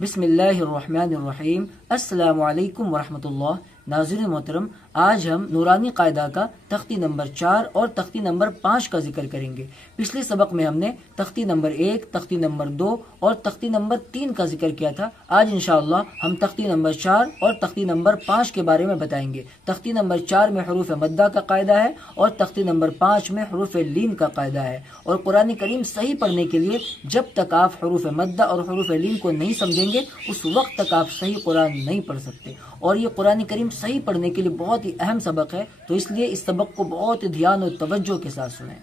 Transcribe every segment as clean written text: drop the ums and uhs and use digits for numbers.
بسم اللہ الرحمن الرحیم۔ السلام علیکم ورحمۃ اللہ۔ ناظرین محترم، آج ہم نورانی قاعدہ کا تختی نمبر 4 اور تختی نمبر 5 کا ذکر کریں گے۔ پچھلے سبق میں ہم نے تختی نمبر 1، تختی نمبر 2 اور تختی نمبر 3 کا ذکر کیا تھا۔ آج انشاءاللہ ہم تختی نمبر 4 اور تختی نمبر 5 کے بارے میں بتائیں گے۔ تختی نمبر 4 میں حروف مدہ کا قاعدہ ہے اور تختی نمبر 5 میں حروف لین کا قاعدہ ہے۔ اور قرآن کریم صحیح پڑھنے کے لیے جب تک آپ حروف مدہ اور حروف لین کو نہیں سمجھیں گے اس وقت تک آپ صحیح قرآن نہیں پڑھ سکتے۔ اور یہ قرآن کریم صحیح پڑھنے کے لیے بہت ہی اہم سبق ہے، تو اس لیے اس سبق کو بہت ہی دھیان اور توجہ کے ساتھ سنیں۔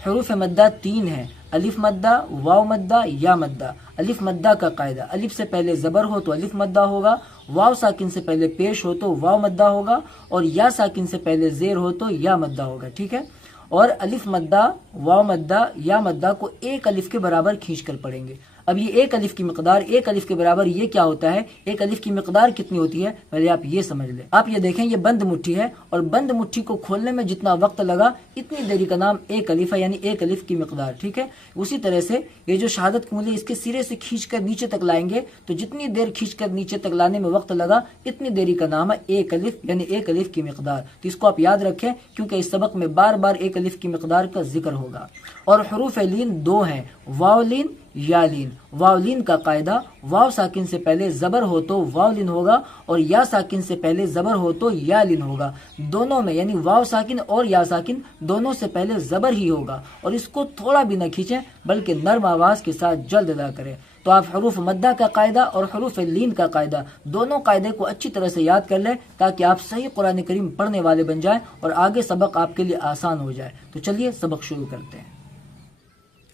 حروف مدہ 3 ہیں: الف مدہ، واو مدہ، یا مدہ۔ الف مدہ کا قاعدہ: الف سے پہلے زبر ہو تو الف مدہ ہوگا، واو ساکن سے پہلے پیش ہو تو واو مدہ ہوگا، اور یا ساکن سے پہلے زیر ہو تو یا مدہ ہوگا، ٹھیک ہے۔ اور الف مدہ، واو مدہ، یا مدہ کو ایک الف کے برابر کھینچ کر پڑھیں گے۔ اب یہ ایک الف کی مقدار، ایک الف کے برابر یہ کیا ہوتا ہے؟ ایک الف کی مقدار کتنی ہوتی ہے پہلے آپ یہ سمجھ لیں۔ آپ یہ دیکھیں، یہ بند مٹھی ہے اور بند مٹھی کو کھولنے میں جتنا وقت لگا اتنی دیری کا نام ایک الف ہے، یعنی ایک الف کی مقدار، ٹھیک ہے۔ اسی طرح سے یہ جو شہادت کنگلی اس کے سرے سے کھینچ کر نیچے تک لائیں گے تو جتنی دیر کھینچ کر نیچے تک لانے میں وقت لگا اتنی دیری کا نام ہے ایک الف، یعنی ایک الف کی مقدار۔ تو اس کو آپ یاد رکھیں کیونکہ اس سبق میں بار بار ایک الف کی مقدار کا ذکر ہوگا۔ اور حروف لین 2 ہیں: واو لین، یا لین۔ واو لین کا قاعدہ: واو ساکن سے پہلے زبر ہو تو واو لین ہوگا، اور یا ساکن سے پہلے زبر ہو تو یا لین ہوگا۔ دونوں میں یعنی واو ساکن اور یا ساکن دونوں سے پہلے زبر ہی ہوگا، اور اس کو تھوڑا بھی نہ کھینچیں بلکہ نرم آواز کے ساتھ جلد ادا کریں۔ تو آپ حروف مدہ کا قاعدہ اور حروف لین کا قاعدہ دونوں قاعدے کو اچھی طرح سے یاد کر لیں تاکہ آپ صحیح قرآن کریم پڑھنے والے بن جائیں اور آگے سبق آپ کے لیے آسان ہو جائے۔ تو چلیے سبق شروع کرتے ہیں۔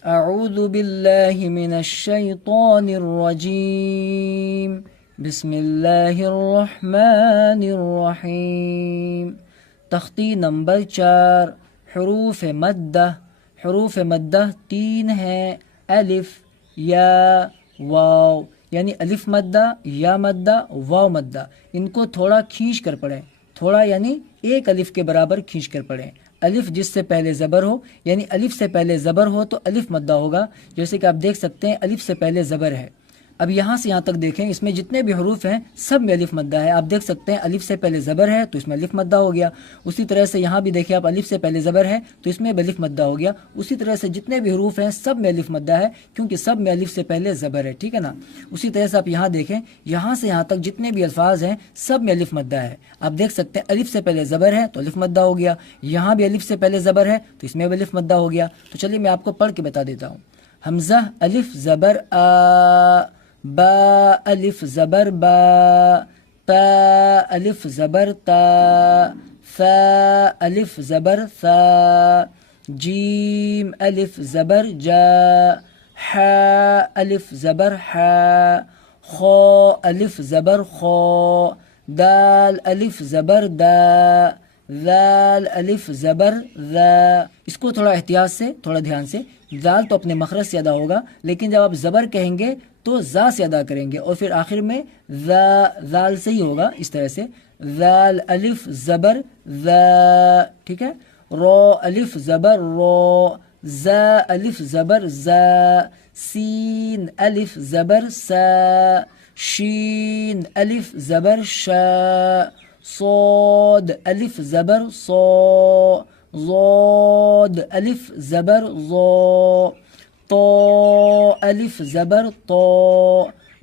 اعوذ باللہ من الشیطان الرجیم، بسم اللہ الرحمن الرحیم۔ تختی نمبر 4، حروف مدہ۔ حروف مدہ 3 ہیں: الف، یا، واو، یعنی الف مدہ، یا مدہ، واو مدہ۔ ان کو تھوڑا کھینچ کر پڑھیں، تھوڑا یعنی ایک الف کے برابر کھینچ کر پڑھیں۔ الف جس سے پہلے زبر ہو، یعنی الف سے پہلے زبر ہو تو الف مدہ ہوگا، جیسے کہ آپ دیکھ سکتے ہیں الف سے پہلے زبر ہے۔ اب یہاں سے یہاں تک دیکھیں، اس میں جتنے بھی حروف ہیں سب میں الف مدہ ہے۔ آپ دیکھ سکتے ہیں الف سے پہلے زبر ہے تو اس میں الف مدہ ہو گیا۔ اسی طرح سے یہاں بھی دیکھیں آپ، الف سے پہلے زبر ہے تو اس میں بھی الف مدہ ہو گیا۔ اسی طرح سے جتنے بھی حروف ہیں سب میں الف مدہ ہے کیونکہ سب میں الف سے پہلے زبر ہے، ٹھیک ہے نا۔ اسی طرح سے آپ یہاں دیکھیں، یہاں سے یہاں تک جتنے بھی الفاظ ہیں سب میں الف مدہ ہے۔ آپ دیکھ سکتے ہیں الف سے پہلے زبر ہے تو الف مدہ ہو گیا، یہاں بھی الف سے پہلے زبر ہے تو اس میں بھی الف مدہ ہو گیا۔ تو چلیے میں آپ کو پڑھ کے بتا دیتا ہوں۔ حمزہ الف زبر آ، با الف زبر با، تا الف زبر تا، ثا الف زبر ثا، جیم الف زبر جا، حا الف زبر حا، خا الف زبر خا، دال الف زبر دا، ذال الف زبر ذا۔ اس کو تھوڑا احتیاط سے، تھوڑا دھیان سے، ذال تو اپنے مخرج سے ادا ہوگا لیکن جب آپ زبر کہیں گے تو ذا سے ادا کریں گے، اور پھر آخر میں ذا، ذال سے ہی ہوگا، اس طرح سے ذال الف زبر ذا، ٹھیک ہے۔ رو الف زبر رو، زا الف زبر زا، سین الف زبر سا، شین الف زبر شا، صاد الف زبر صا، ضاد الف زبر ضا، طا الف زبر طا،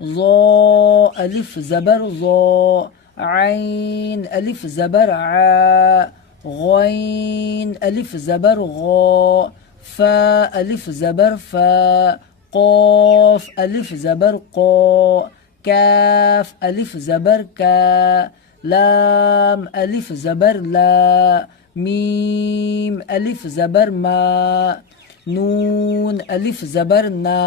ظا الف زبر ظا، عین الف زبر عا، غین الف زبر غا، فا الف زبر فا، قاف الف زبر قا، کاف الف زبر کا، لام الف زبر لا، میم الف زبر ما، نون الف زبر نا۔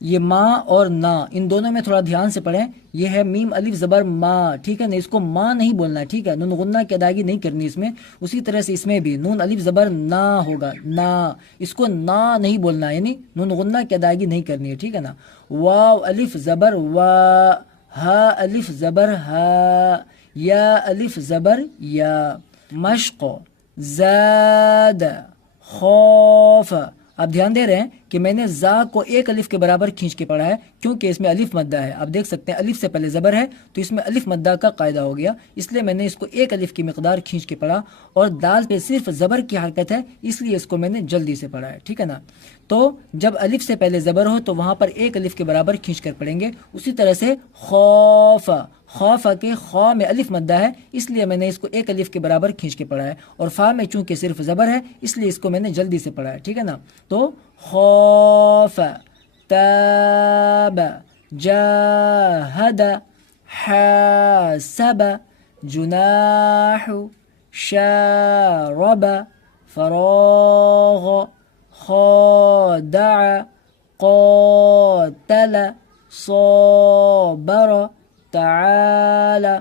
یہ ماں اور نا ان دونوں میں تھوڑا دھیان سے پڑھیں، یہ ہے میم الف زبر ما، ٹھیک ہے نا، اس کو ماں نہیں بولنا ہے، ٹھیک ہے، نون غنہ کی ادائیگی نہیں کرنی اس میں۔ اسی طرح سے اس میں بھی نون الف زبر نا ہوگا، نا، اس کو نا نہیں بولنا ہے، یعنی نون غنہ کی ادائیگی نہیں کرنی ہے، ٹھیک ہے نا۔ واو الف زبر وا، ہا الف زبر ہا، یا الف زبر یا۔ مشق زاد، خوف آپ دھیان دے رہے ہیں کہ میں نے زا کو ایک الف کے برابر کھینچ کے پڑھا ہے کیونکہ اس میں الف مدہ ہے. آپ دیکھ سکتے ہیں الف سے پہلے زبر ہے تو اس میں الف مدہ کا قاعدہ ہو گیا, اس لیے میں نے اس کو ایک الف کی مقدار کھینچ کے پڑھا. اور دال پہ صرف زبر کی حرکت ہے اس لیے اس کو میں نے جلدی سے پڑھا ہے, ٹھیک ہے نا. تو جب الف سے پہلے زبر ہو تو وہاں پر ایک الف کے برابر کھینچ کر پڑھیں گے. اسی طرح سے خوف, خوف کے خو میں الف مدہ ہے اس لیے میں نے اس کو ایک الف کے برابر کھینچ کے پڑھا ہے. اور فا میں چونکہ صرف زبر ہے اس لیے اس کو میں نے جلدی سے پڑھا ہے, ٹھیک ہے نا. تو خوف, تاب, جاہد, حاسب, جناح, شارب, فراغ, خادع, قاتل, صابر, تعالی.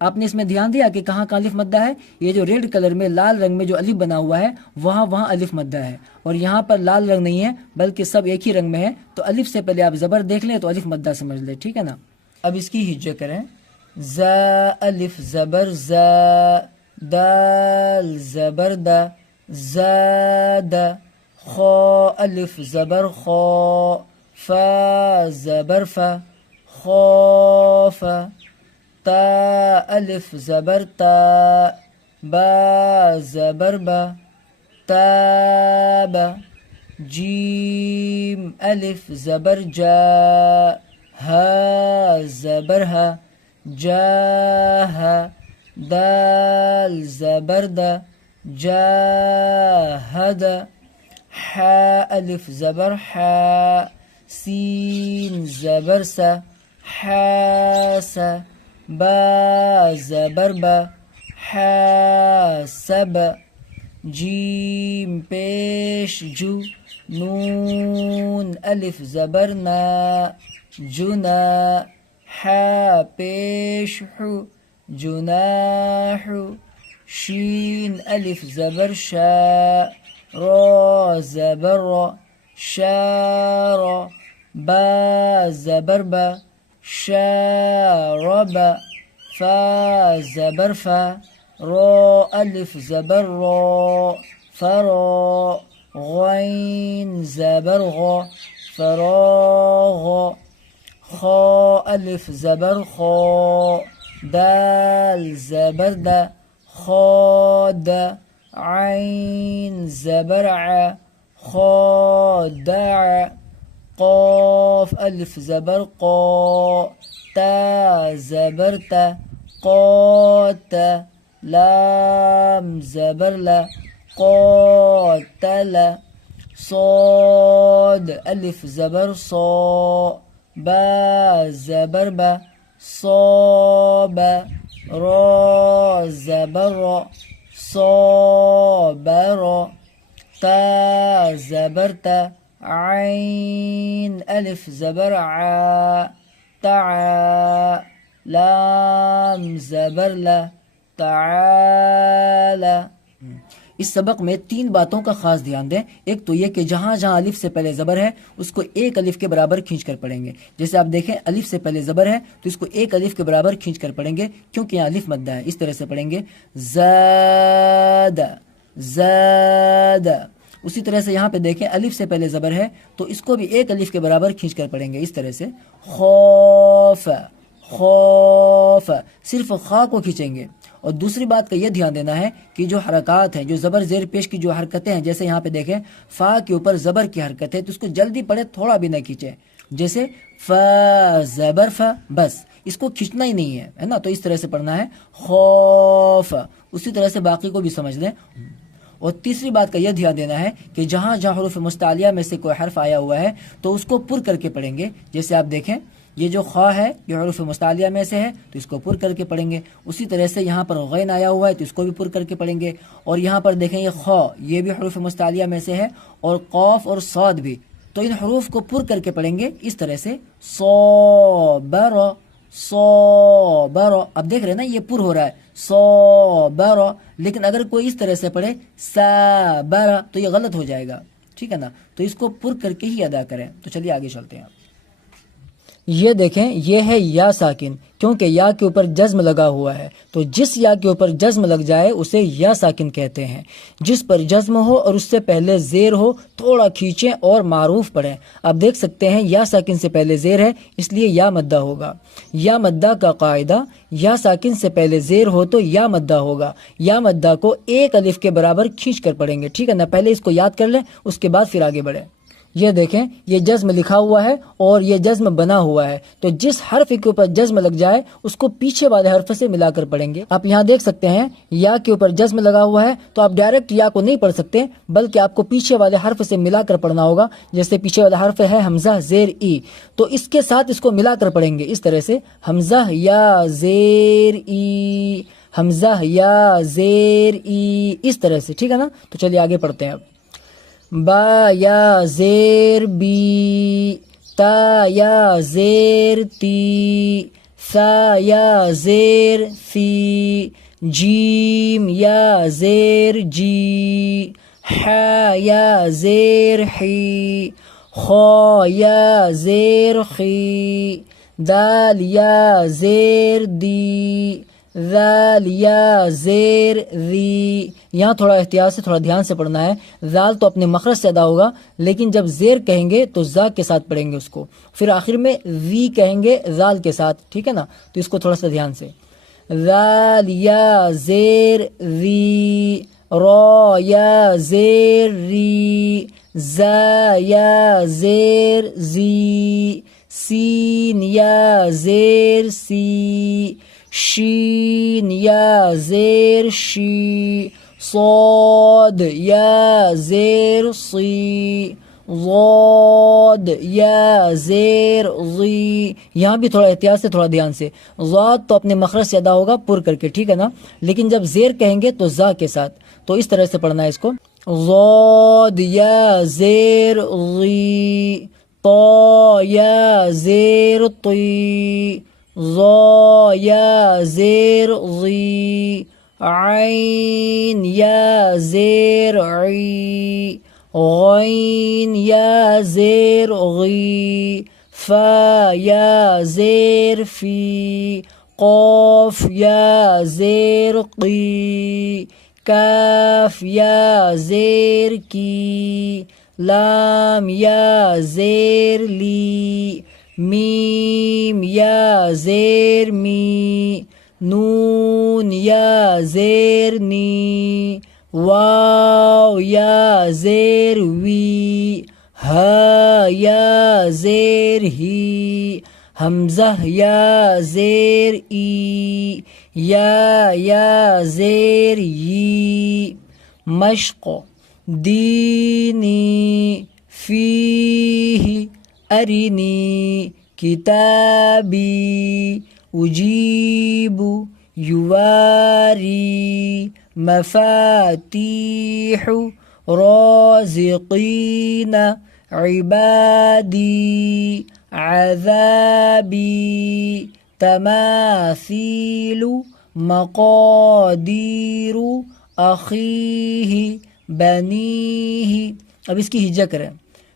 آپ نے اس میں دھیان دیا کہ کہاں کا الف مدہ ہے؟ یہ جو ریڈ کلر میں لال رنگ میں جو الف بنا ہوا ہے وہاں الف مدہ ہے, اور یہاں پر لال رنگ نہیں ہے بلکہ سب ایک ہی رنگ میں ہے. تو الف سے پہلے آپ زبر دیکھ لیں تو الف مدہ سمجھ لیں, ٹھیک ہے نا. اب اس کی ہجے کریں. زا الف زبر زا, دال زبر دا, زاد, خو الف زبر خو, فا زبر فا, خوف, تا الف زبر تا, با زبر با, تاب, جیم الف زبر جا, ہا زبر ہا, جاہ, دال زبر دا, جاہد, حا الف زبر حا, سین زبر سا, حاسا, با زبر با, حاسب, جیم پیش جو, نون الف زبر نا, جنا, حا پیش حو, جناح, شین الف زبر شا, را زبر را, شارا, با زبر با, شارب, فا زبر فا, را الف زبر را, فرا, غین زبر غا, فراغ, خا الف زبر خا, دال زبر دا, خاد, عین زبر ع, خادع, قاف الف زبر قا, تا زبر تا, قات, لام زبر لا, قاتل, صاد الف زبر صا, با زبر با, صاب, را زبر را, صابر, تا زبر تا, عین الف زبر ع, تعا, لام زبر لا, تعالی. اس سبق میں 3 باتوں کا خاص دھیان دیں. ایک تو یہ کہ جہاں جہاں الف سے پہلے زبر ہے اس کو ایک الف کے برابر کھینچ کر پڑھیں گے. جیسے آپ دیکھیں الف سے پہلے زبر ہے تو اس کو ایک الف کے برابر کھینچ کر پڑھیں گے کیونکہ یہاں الف مدہ ہے. اس طرح سے پڑھیں گے زاد, زاد. اسی طرح سے یہاں پہ دیکھیں الف سے پہلے زبر ہے تو اس کو بھی ایک الف کے برابر کھینچ کر پڑھیں گے اس طرح سے. خوف, خوف, صرف خا کو کھینچیں گے. اور دوسری بات کا یہ دھیان دینا ہے کہ جو حرکات ہیں, جو زبر زیر پیش کی جو حرکتیں ہیں, جیسے یہاں پہ دیکھیں فا کے اوپر زبر کی حرکت ہے تو اس کو جلدی پڑھے, تھوڑا بھی نہ کھینچے. جیسے فا زبر فا, بس اس کو کھینچنا ہی نہیں ہے نا. تو اس طرح سے پڑھنا ہے خوف. اسی طرح سے باقی کو بھی سمجھ لیں. اور تیسری بات کا یہ دھیان دینا ہے کہ جہاں جہاں حروف مستعلیہ میں سے کوئی حرف آیا ہوا ہے تو اس کو پر کر کے پڑھیں گے. جیسے آپ دیکھیں یہ جو خا ہے یہ حروف مستعلیہ میں سے ہے تو اس کو پر کر کے پڑھیں گے. اسی طرح سے یہاں پر غین آیا ہوا ہے تو اس کو بھی پر کر کے پڑھیں گے. اور یہاں پر دیکھیں یہ خا, یہ بھی حروف مستعلیہ میں سے ہے, اور قاف اور صاد بھی. تو ان حروف کو پر کر کے پڑھیں گے اس طرح سے صابر, صابر. اب دیکھ رہے ہیں نا یہ پر ہو رہا ہے صابر, لیکن اگر کوئی اس طرح سے پڑھے صابر تو یہ غلط ہو جائے گا, ٹھیک ہے نا. تو اس کو پر کر کے ہی ادا کریں. تو چلیے آگے چلتے ہیں. یہ دیکھیں یہ ہے یا ساکن, کیونکہ یا کے اوپر جزم لگا ہوا ہے، تو جس یا کے اوپر جزم لگ جائے اسے یا ساکن کہتے ہیں۔ جس پر جزم ہو اور اس سے پہلے زیر ہو تھوڑا کھینچیں اور معروف پڑھیں۔ آپ دیکھ سکتے ہیں یا ساکن سے پہلے زیر ہے، اس لیے یا مدہ ہوگا۔ یا مدہ کا قاعدہ، یا ساکن سے پہلے زیر ہو تو یا مدہ ہوگا۔ یا مدہ کو ایک الف کے برابر کھینچ کر پڑھیں گے، ٹھیک ہے نا؟ پہلے اس کو یاد کر لیں، اس کے بعد پھر آگے بڑھیں۔ یہ دیکھیں، یہ جزم لکھا ہوا ہے اور یہ جزم بنا ہوا ہے، تو جس حرف کے اوپر جزم لگ جائے اس کو پیچھے والے حرف سے ملا کر پڑھیں گے۔ آپ یہاں دیکھ سکتے ہیں یا کے اوپر جزم لگا ہوا ہے، تو آپ ڈائریکٹ یا کو نہیں پڑھ سکتے، بلکہ آپ کو پیچھے والے حرف سے ملا کر پڑھنا ہوگا۔ جیسے پیچھے والا حرف ہے حمزہ زیر ای، تو اس کے ساتھ اس کو ملا کر پڑھیں گے، اس طرح سے حمزہ یا زیر ای، حمزہ یا زیر ای، اس طرح سے، ٹھیک ہے نا؟ تو چلیے آگے پڑھتے ہیں اب۔ با یا زیر بی، تا یا زیر تی، ثا یا زیر ثی، جیم یا زیر جی، حا یا زیر حی، خا یا زیر خی، دال یا زیر دی، ذال یا زیر ذی۔ یہاں تھوڑا احتیاط سے، تھوڑا دھیان سے پڑھنا ہے۔ ذال تو اپنے مخرج سے ادا ہوگا، لیکن جب زیر کہیں گے تو زا کے ساتھ پڑھیں گے اس کو، پھر آخر میں ذی کہیں گے ذال کے ساتھ، ٹھیک ہے نا؟ تو اس کو تھوڑا سا دھیان سے۔ ذال یا زیر ذی، را یا زیر ری، زا یا زیر زی، سین یا زیر سی، شین یا زیر شی، صاد یا زیر صی، ضاد یا زیر ضی۔ یہاں بھی تھوڑا احتیاط سے، تھوڑا دھیان سے۔ ضاد تو اپنے مخرج سے ادا ہوگا پر کر کے، ٹھیک ہے نا؟ لیکن جب زیر کہیں گے تو زا کے ساتھ، تو اس طرح سے پڑھنا ہے اس کو۔ ضاد یا زیر ضی، طا یا زیر طی، ظا یا زیر ضی، عین یا زیر عی، غین یا زیر غی، فا یا زیر فی، قاف یا زیر قی، کاف یا زیر کی، لام یا زیر لی، میم یا زیر می، نون یا زیر نی، واو یا زیر وی، ہا یا زیر ہی، حمزہ یا زیر ای، یا زیر یی۔ مشق دینی فیہ ارنی کتابی، اجیب یواری، مفاتیح رازقین، عبادی عذابی، تماثیل مقادیر، اخیہ بنیہ۔ اب اس کی ہجا کریں۔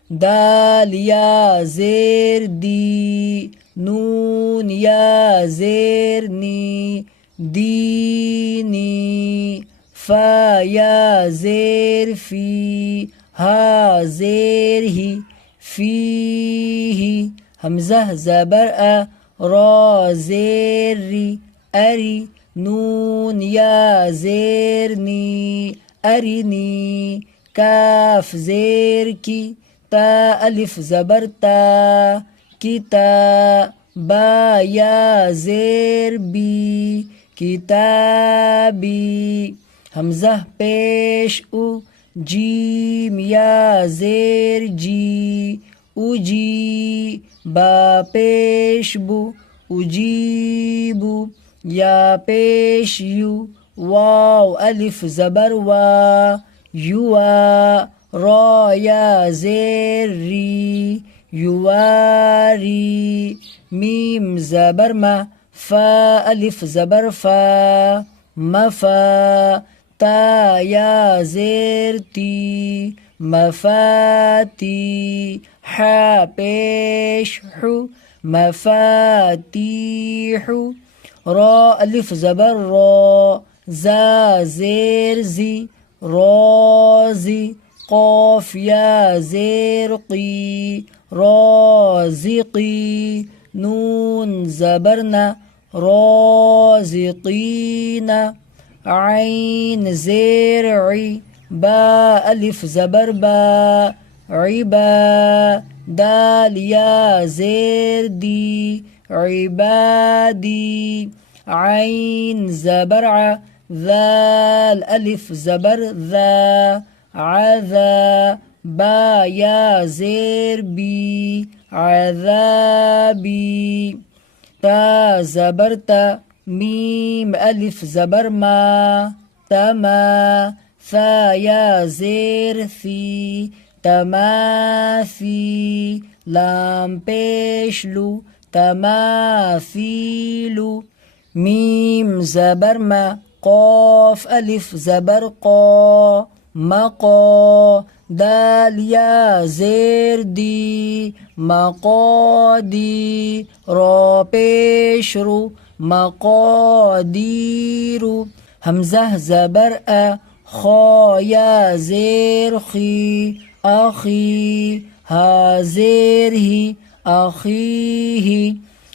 دال یا زیر دی، نون یا زیر نی، دینی، فا یا زیر فی، ہا زیر ہی، فیہ، حمزہ زبر ا، را زیر ری، اری، نون یا زیر نی، ارنی، کاف زیر کی، تا الف زبر تا، کتا، با یا زیر بی، کتابی، حمزہ پیش او، جیم یا زیر جی، اجی، با پیش بو، اجیبو، یا پیش یو، واو الف زبر وا، یوا، را یا زیر ری، یواری، میم زبر ما، فا الف زبر فا، مفا، تا یا زیر تی، مفاتی، حا پیش حو، مفاتیح، را الف زبر را، زا زیر زی، رازی، قاف یا زیر قی، رازقی، نون زبرنا، رازقین، عین زیر عی، با الف زبر با، عبا، دال یا زیر دی، عبادی، عین زبر ع، ذال الف زبر ذا، عذا، با یا زیر بی، عذابی، تا زبر تا، میم الف زبر ما، تما، ثا یا زیر ثی، تماثی، لام پیش لو، تماثیلو، میم زبر ما، قاف الف زبر قا، مقا، دال یا زیر دی، مقادی، را پیش رو، مقادیرو، حمزه زبر ا، خا یا زیر خی، اخی، ها زیر ہی، اخیہ،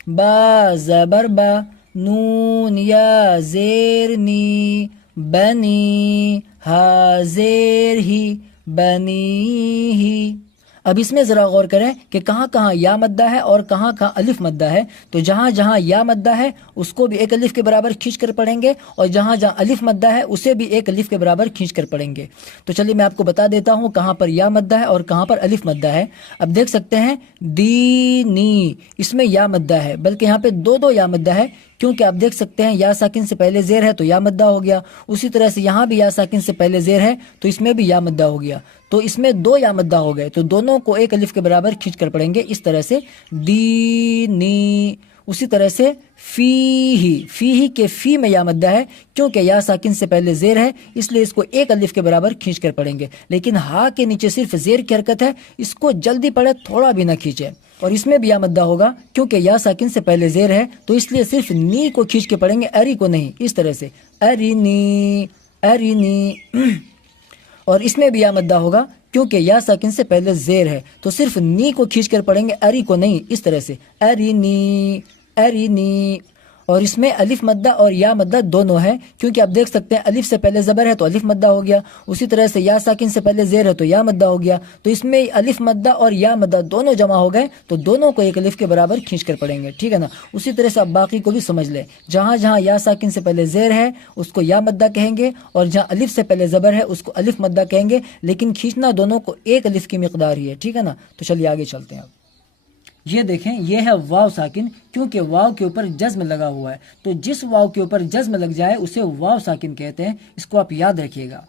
با زبر با، نون یا زیر نی، بنی، ها زیر ہی، بنیہ۔ اب اس میں ذرا غور کریں کہ کہاں کہاں یا مدہ ہے اور کہاں کہاں الف مدہ ہے. تو جہاں جہاں یا مدہ ہے اس کو بھی ایک الف کے برابر کھینچ کر پڑھیں گے، اور جہاں جہاں الف مدہ ہے اسے بھی ایک الف کے برابر کھینچ کر پڑھیں گے. تو چلیے میں آپ کو بتا دیتا ہوں کہاں پر یا مدہ ہے اور کہاں پر الف مدہ ہے. اب دیکھ سکتے ہیں دینی، اس میں یا مدہ ہے، بلکہ یہاں پہ دو یا مدہ ہے، کیونکہ آپ دیکھ سکتے ہیں یا ساکن سے پہلے زیر ہے تو یا مدہ ہو گیا. اسی طرح سے یہاں بھی یا ساکن سے پہلے زیر ہے تو اس میں بھی یا مدہ ہو گیا. تو اس میں دو یا مدہ ہو گئے، تو دونوں کو ایک الف کے برابر کھینچ کر پڑھیں گے اس طرح سے دینی. اسی طرح سے فی کے فی میں یا مدہ ہے، کیونکہ یا ساکن سے پہلے زیر ہے اس لیے اس کو ایک الف کے برابر کھینچ کر پڑھیں گے. لیکن ہا کے نیچے صرف زیر کی حرکت ہے، اس کو جلدی پڑھے، تھوڑا بھی نہ کھینچے. اور اس میں بھی یا مدہ ہوگا کیونکہ یا ساکن سے پہلے زیر ہے، تو اس لیے صرف نی کو کھینچ کے پڑھیں گے، اری کو نہیں. اس طرح سے ارینی ارینی. اور اس میں بھی یا مدہ ہوگا کیونکہ یا ساکن سے پہلے زیر ہے، تو صرف نی کو کھینچ کر پڑھیں گے، اری کو نہیں. اس طرح سے ارینی ارینی. اور اس میں الف مدہ اور یا مدہ دونوں ہے، کیونکہ آپ دیکھ سکتے ہیں الف سے پہلے زبر ہے تو الف مدہ ہو گیا، اسی طرح سے یا ساکن سے پہلے زیر ہے تو یا مدہ ہو گیا. تو اس میں الف مدہ اور یا مدہ دونوں جمع ہو گئے، تو دونوں کو ایک الف کے برابر کھینچ کر پڑھیں گے. ٹھیک ہے نا. اسی طرح سے آپ باقی کو بھی سمجھ لیں، جہاں جہاں یا ساکن سے پہلے زیر ہے اس کو یا مدہ کہیں گے، اور جہاں الف سے پہلے زبر ہے اس کو الف مدہ کہیں گے، لیکن کھینچنا دونوں کو ایک الف کی مقدار ہی ہے. ٹھیک ہے نا. تو چلیے آگے چلتے ہیں. اب یہ دیکھیں، یہ ہے واو ساکن، کیونکہ واو کے اوپر جزم لگا ہوا ہے، تو جس واو کے اوپر جزم لگ جائے اسے واو ساکن کہتے ہیں. اس کو آپ یاد رکھیے گا.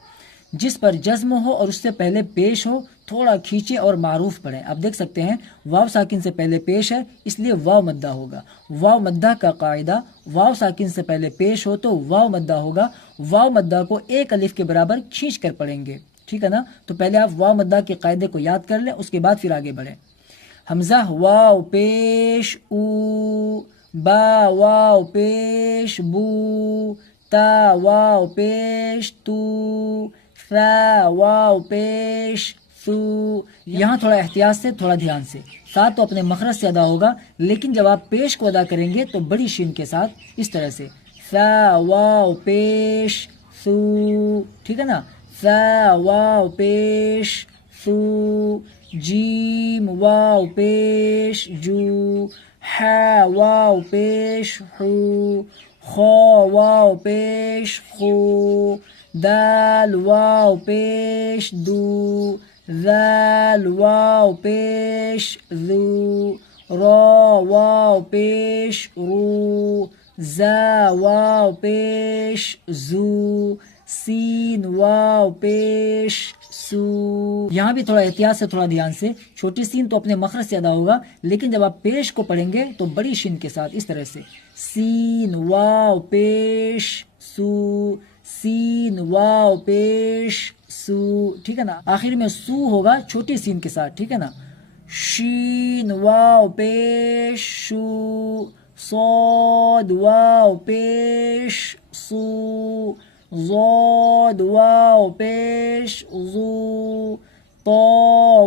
جس پر جزم ہو اور اس سے پہلے پیش ہو تھوڑا کھینچے اور معروف پڑھیں. آپ دیکھ سکتے ہیں واو ساکن سے پہلے پیش ہے اس لیے واو مدہ ہوگا. واو مدہ کا قاعدہ، واو ساکن سے پہلے پیش ہو تو واو مدہ ہوگا. واو مدہ کو ایک الف کے برابر کھینچ کر پڑھیں گے. ٹھیک ہے نا. تو پہلے آپ واو مدہ کے قاعدے کو یاد کر لیں، اس کے بعد پھر آگے بڑھیں. حمزہ واو پیش او، با واو پیش بو، تا واو پیش تو، ثا واو پیش سو. یہاں تھوڑا احتیاط سے، تھوڑا دھیان سے. سا تو اپنے مخرج سے ادا ہوگا، لیکن جب آپ پیش کو ادا کریں گے تو بڑی شین کے ساتھ اس طرح سے ثا واو پیش سو. ٹھیک ہے نا. ثا واو پیش سو، جیم واو پیش جو، حا واو پیش حو، خا واو پیش خو، دال واو پیش دو، ذال واو پیش ذو، را واو پیش رو، زا واو پیش زو، سین واو پیش سو. یہاں بھی تھوڑا احتیاط سے، تھوڑا دھیان سے. چھوٹی سین تو اپنے مخرج سے ادا ہوگا، لیکن جب آپ پیش کو پڑھیں گے تو بڑی شین کے ساتھ اس طرح سے سین واو پیش سو، سین واو پیش سو. ٹھیک ہے نا. آخر میں سو ہوگا چھوٹی سین کے ساتھ. ٹھیک ہے نا. شین واو پیش شو، صاد واو پیش صو، ضاد واو پیش ضو، طا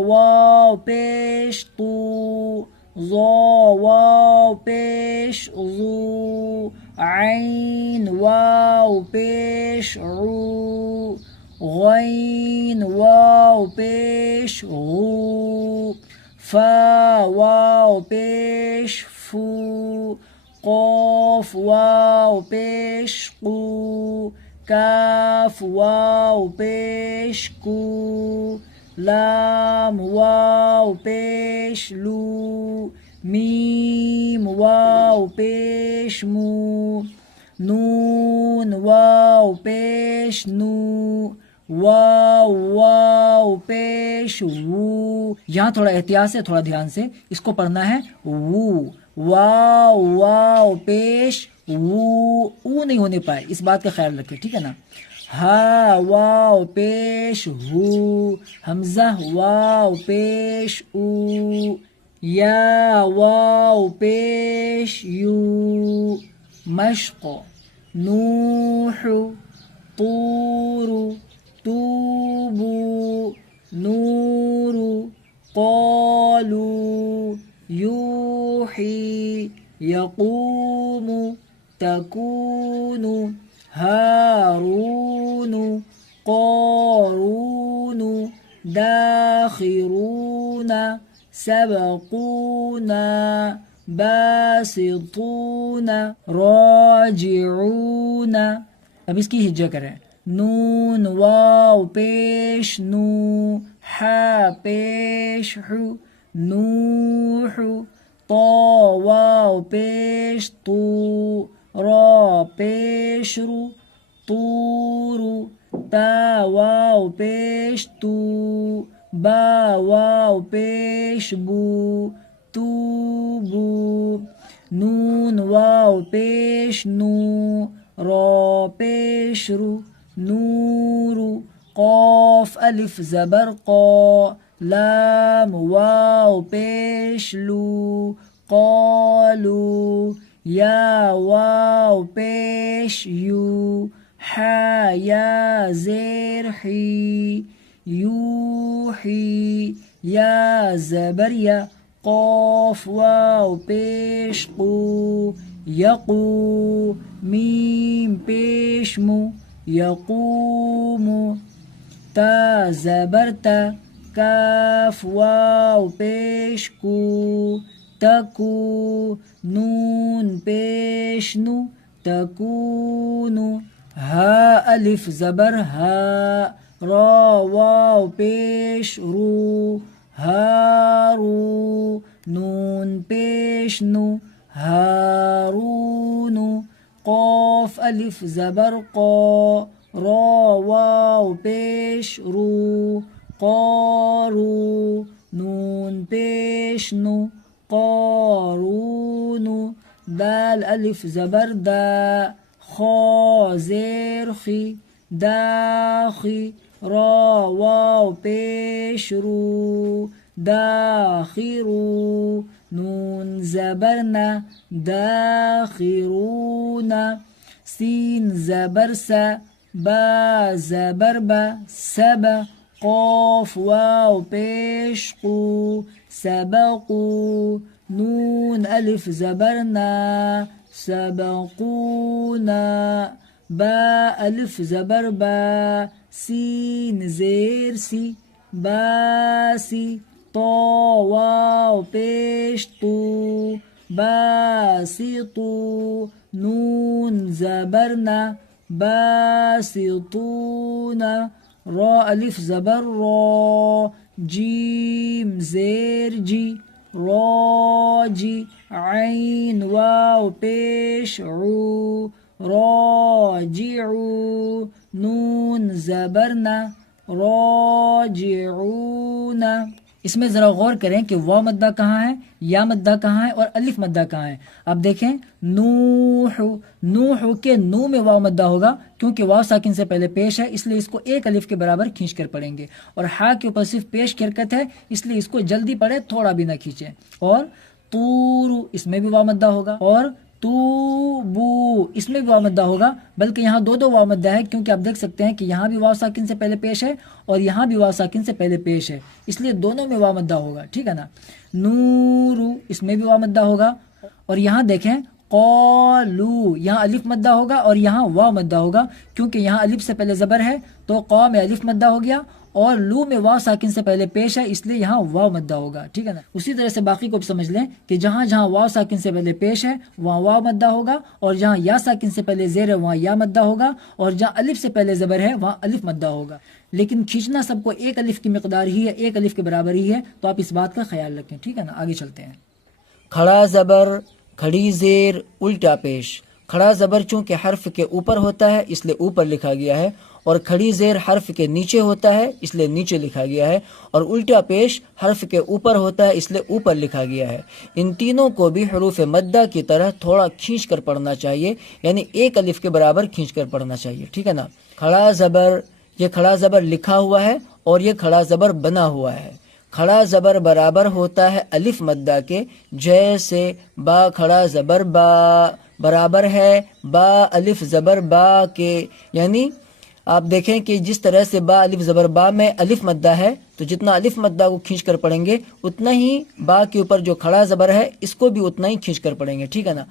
واو پیش طو، ظا واو پیش ظو، عین واو پیش عو، غین واو پیش غو، فا واو پیش فو، قاف واو پیش قو، کاف واو پیش کو، لام واو پیش لو، میم واو پیش مو، نون واو پیش نو، واو واو پیش وو. یہاں تھوڑا احتیاط سے، تھوڑا دھیان سے اس کو پڑھنا ہے. وو، واو واو پیش وو، او نہیں ہونے پائے، اس بات کا خیال رکھے، ٹھیک ہے نا. ہا واو پیش ہو، حمزہ واو پیش او، یا واو پیش یو، مشق، نوح، طور، توبو، نور، قالوا، یوحی، یقوم، تکون، ہارون، قارون، داخرون، سبقون، باسطون، راجعون. اب اس کی ہجہ کریں. نون واو پیش نو، ہا پیش ہو، نوح، طا واو پیش طو، را پیش رو، طور، تا واو پیش تو، با واو پیش بو، توبو، نون واو پیش نو، را پیش رو، نور، قاف الف زبر قا، لام واو پیش لو، قالو، یا واو پیش یو، ہا یا زیر حی، یوحی، یا زبر یا، قاف واو پیش قو، یقو، میم پیش مو، یقوم، تا زبر تا، کاف واو پیش کو، تکو، نون پیش نو، تکونو، ہا الف زبر ہا، را واو پیش رو، ہارو، نون پیش نو، ہارون، قاف الف زبر قا، را واو پیش رو، قارو، نون پیش نو، قارون، دال الف زبر دا، خا زیر خی، داخی، را واو پیش رو، داخرو، نون زبرنا، داخرون، سین زبر سا، با زبر با، سبا، قاف واو پیش قو، سبقو، نون الف زبرنا، سبقونا، با الف زبر با، سین زیر سی، باسی، طا واو پیش طو، باسطو، نون زبرنا، باسطون، را الف زبر را، جیم زیر جی، راجی، عین واو پیش عو، راجعو، نون زبرنا، راجعون. اس میں ذرا غور کریں کہ واو مدہ کہاں ہے، یا مدہ کہاں ہے اور الف مدہ کہاں ہے۔ اب دیکھیں نوح، نوح کے نو میں واو مدہ ہوگا کیونکہ واو ساکن سے پہلے پیش ہے، اس لیے اس کو ایک الف کے برابر کھینچ کر پڑھیں گے، اور ہا کے اوپر صرف پیش کی حرکت ہے اس لیے اس کو جلدی پڑھے، تھوڑا بھی نہ کھینچیں۔ اور طور، اس میں بھی واو مدہ ہوگا، اور توبو، اس میں بھی واو مدہ ہوگا، بلکہ یہاں دو دو واو مدہ ہے کیونکہ آپ دیکھ سکتے ہیں کہ یہاں بھی واو ساکن سے پہلے پیش ہے اور یہاں بھی واو ساکن سے پہلے پیش ہے، اس لیے دونوں میں واو مدہ ہوگا، ٹھیک ہے نا۔ نورو، اس میں بھی واو مدہ ہوگا، اور یہاں دیکھیں قالو، یہاں الف مدہ ہوگا اور یہاں واو مدہ ہوگا کیونکہ یہاں الف سے پہلے زبر ہے تو قا میں الف مدہ ہو گیا، اور لو میں واو ساکن سے پہلے پیش ہے اس لیے یہاں واو مدہ ہوگا، ٹھیک ہے نا۔ اسی طرح سے باقی کو بھی سمجھ لیں کہ جہاں جہاں واو ساکن سے پہلے پیش ہے وہاں واو مدہ ہوگا، اور جہاں یا ساکن سے پہلے زیر ہے وہاں یا مدہ ہوگا، اور جہاں الف سے پہلے زبر ہے وہاں الف مدہ ہوگا، لیکن کھینچنا سب کو ایک الف کی مقدار ہی ہے، ایک الف کے برابر ہی ہے، تو آپ اس بات کا خیال رکھیں، ٹھیک ہے نا۔ آگے چلتے ہیں۔ کھڑا زبر، کھڑی زیر، الٹا پیش۔ کھڑا زبر چونکہ حرف کے اوپر ہوتا ہے اس لیے اوپر لکھا گیا ہے، اور کھڑی زیر حرف کے نیچے ہوتا ہے اس لیے نیچے لکھا گیا ہے، اور الٹا پیش حرف کے اوپر ہوتا ہے اس لیے اوپر لکھا گیا ہے۔ ان تینوں کو بھی حروف مدہ کی طرح تھوڑا کھینچ کر پڑھنا چاہیے، یعنی ایک الف کے برابر کھینچ کر پڑھنا چاہیے، ٹھیک ہے نا۔ کھڑا زبر، یہ کھڑا زبر لکھا ہوا ہے اور یہ کھڑا زبر بنا ہوا ہے۔ کھڑا زبر برابر ہوتا ہے الف مدہ کے، جیسے با کھڑا زبر با برابر ہے با الف زبر با کے، یعنی آپ دیکھیں کہ جس طرح سے با الف زبر با میں الف مدہ ہے تو جتنا الف مدہ کو کھینچ کر پڑھیں گے اتنا ہی با کے اوپر جو کھڑا زبر ہے اس کو بھی اتنا ہی کھینچ کر پڑھیں گے، ٹھیک ہے نا۔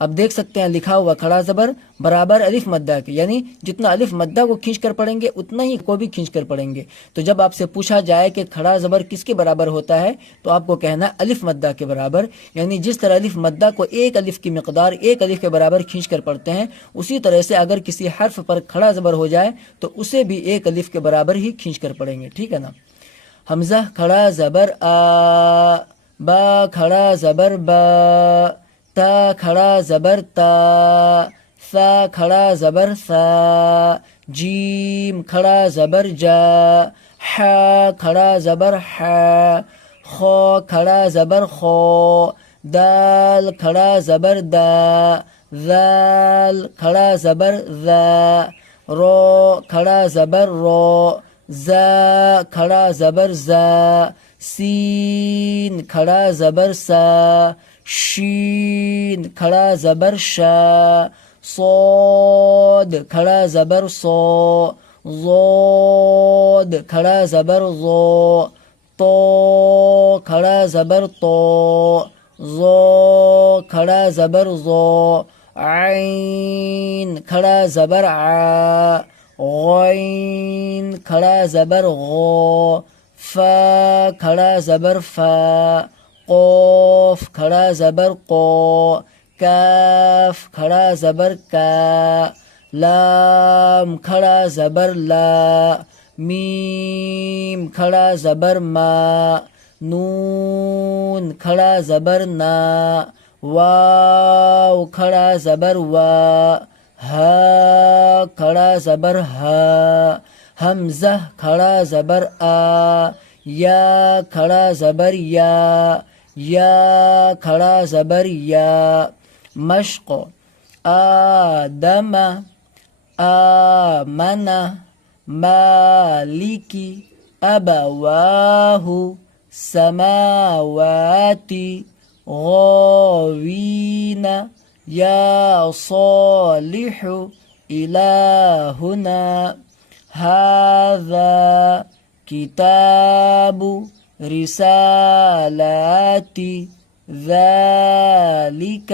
اب دیکھ سکتے ہیں لکھا ہوا کھڑا زبر برابر الف مدہ کے، یعنی جتنا الف مدہ کو کھینچ کر پڑھیں گے اتنا ہی کو بھی کھینچ کر پڑھیں گے۔ تو جب آپ سے پوچھا جائے کہ کھڑا زبر کس کے برابر ہوتا ہے تو آپ کو کہنا ہے الف مدہ کے برابر، یعنی جس طرح الف مدہ کو ایک الف کی مقدار ایک الف کے برابر کھینچ کر پڑھتے ہیں، اسی طرح سے اگر کسی حرف پر کھڑا زبر ہو جائے تو اسے بھی ایک الف کے برابر ہی کھینچ کر پڑھیں گے، ٹھیک ہے نا۔ حمزہ کھڑا زبر آ، با کھڑا زبر با، تا کھڑا زبر تا، ثا کھڑا زبر ثا، جیم کھڑا زبر جا، حا کھڑا زبر حا، خو کھڑا زبر خو، دال کھڑا زبر دا، ذال کھڑا زبر ذا، رو کھڑا زبر رو، زا کھڑا زبر زا، سین کھڑا زبر سا، شین کھڑا زبر شا، صاد کھڑا زبر صو، ضاد کھڑا زبر ضو، تو کھڑا زبر تو، ضو کھڑا زبر ضو، عین کھڑا زبر عا، غین کھڑا زبر غو، فا کھڑا زبر فا، قوف کھڑا زبر قو، کاف کھڑا زبر کا، لام کھڑا زبر لا، میم کھڑا زبر ما، نون کھڑا زبر نا، واو کھڑا زبر وا، ہا کھڑا زبر ہا، حمزہ کھڑا زبر آ، یا کھڑا زبر یا، یا کھڑا زبر یا، مشق آدم، آمن، مالکی، ابواہ، سماواتی، غاوین، یا صالح، الہنا، ھذا کتاب، رسالاتی، ذالک۔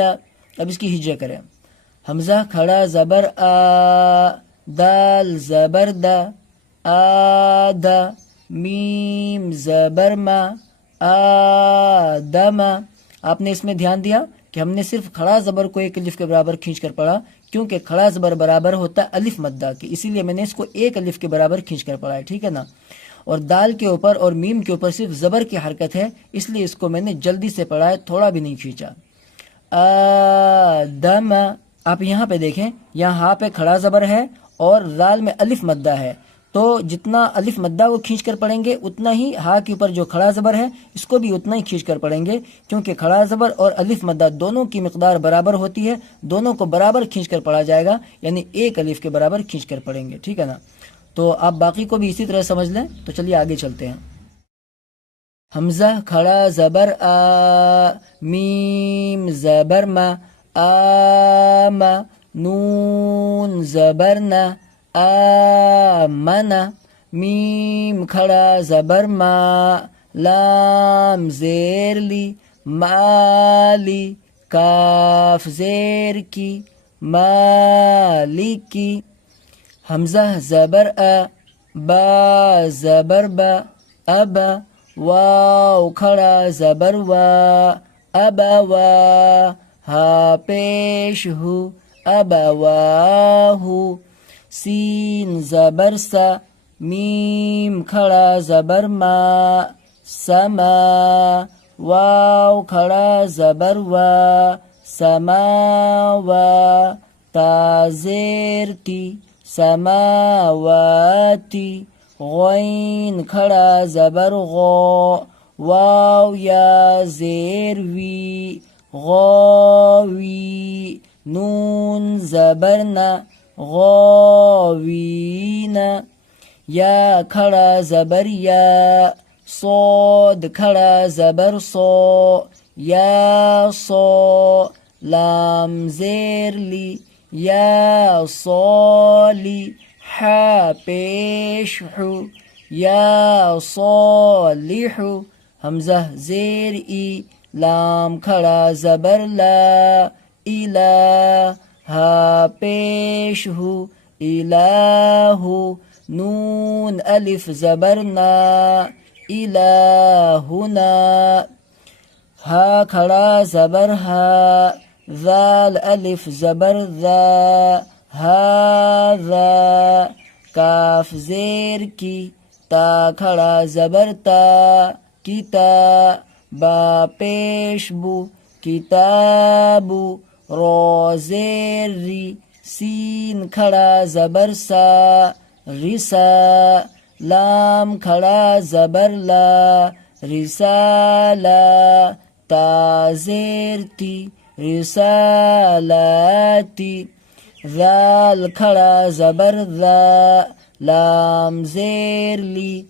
اب اس کی ہجا کریں۔ حمزہ کھڑا زبر آ، دال زبر دا، آدا، میم زبر ما، آدم۔ آپ نے اس میں دھیان دیا کہ ہم نے صرف کھڑا زبر کو ایک الف کے برابر کھینچ کر پڑھا کیونکہ کھڑا زبر برابر ہوتا ہے الف مدہ کے، اسی لیے میں نے اس کو ایک الف کے برابر کھینچ کر پڑھا ہے، ٹھیک ہے نا۔ اور دال کے اوپر اور میم کے اوپر صرف زبر کی حرکت ہے اس لیے اس کو میں نے جلدی سے پڑھا ہے، تھوڑا بھی نہیں کھینچا۔ آدم، آپ یہاں پہ دیکھیں، یہاں ہاں پہ کھڑا زبر ہے اور ذال میں الف مدہ ہے، تو جتنا الف مدہ وہ کھینچ کر پڑھیں گے اتنا ہی ہا کے اوپر جو کھڑا زبر ہے اس کو بھی اتنا ہی کھینچ کر پڑھیں گے، کیونکہ کھڑا زبر اور الف مدہ دونوں کی مقدار برابر ہوتی ہے، دونوں کو برابر کھینچ کر پڑھا جائے گا، یعنی ایک الف کے برابر کھینچ کر پڑھیں گے، ٹھیک ہے نا۔ تو آپ باقی کو بھی اسی طرح سمجھ لیں۔ تو چلیے آگے چلتے ہیں۔ حمزہ کھڑا زبر آ، میم زبر ما، آما، نون زبر نا، آمنا، میم کھڑا زبر ما، لام زیر لی، مالی، کاف زیر کی، مالکی، حمزہ زبر آ، با زبر با، ابا، واو کھڑا زبر وا، ابا وا، ہا پیش ہو، ابا واہو، سین زبر سا، میم کھڑا زبر ما، سما، واو کھڑا زبر وا، سماوا، تا زیر تی، سماواتی، غین کھڑا زبر غو، واو یا زیر وی، غاوی، نون زبر نا، غاوینا، یا کھڑا زبر یا، صاد کھڑا زبر صو، یا صو، لام زیر لی، یا صالی، حا پیش حو، یا صالح، حمزہ زیر ای، لام کھڑا زبر لا، الا، ہا پیش ہو، الہ، نون الف زبر نا، الہنا، ہا کھڑا زبر ہا، ذال الف زبر ذا، ہاذا، کاف زیر کی، تا کھڑا زبر تا، کتا، با پیش بو، کتابو، رو زیر ری، سین کھڑا زبر سا، رسا، لام کھڑا زبر لا، رسالہ، تا زیر تی، رسالاتی، ذال کھڑا زبر ذا، لام زیر لی،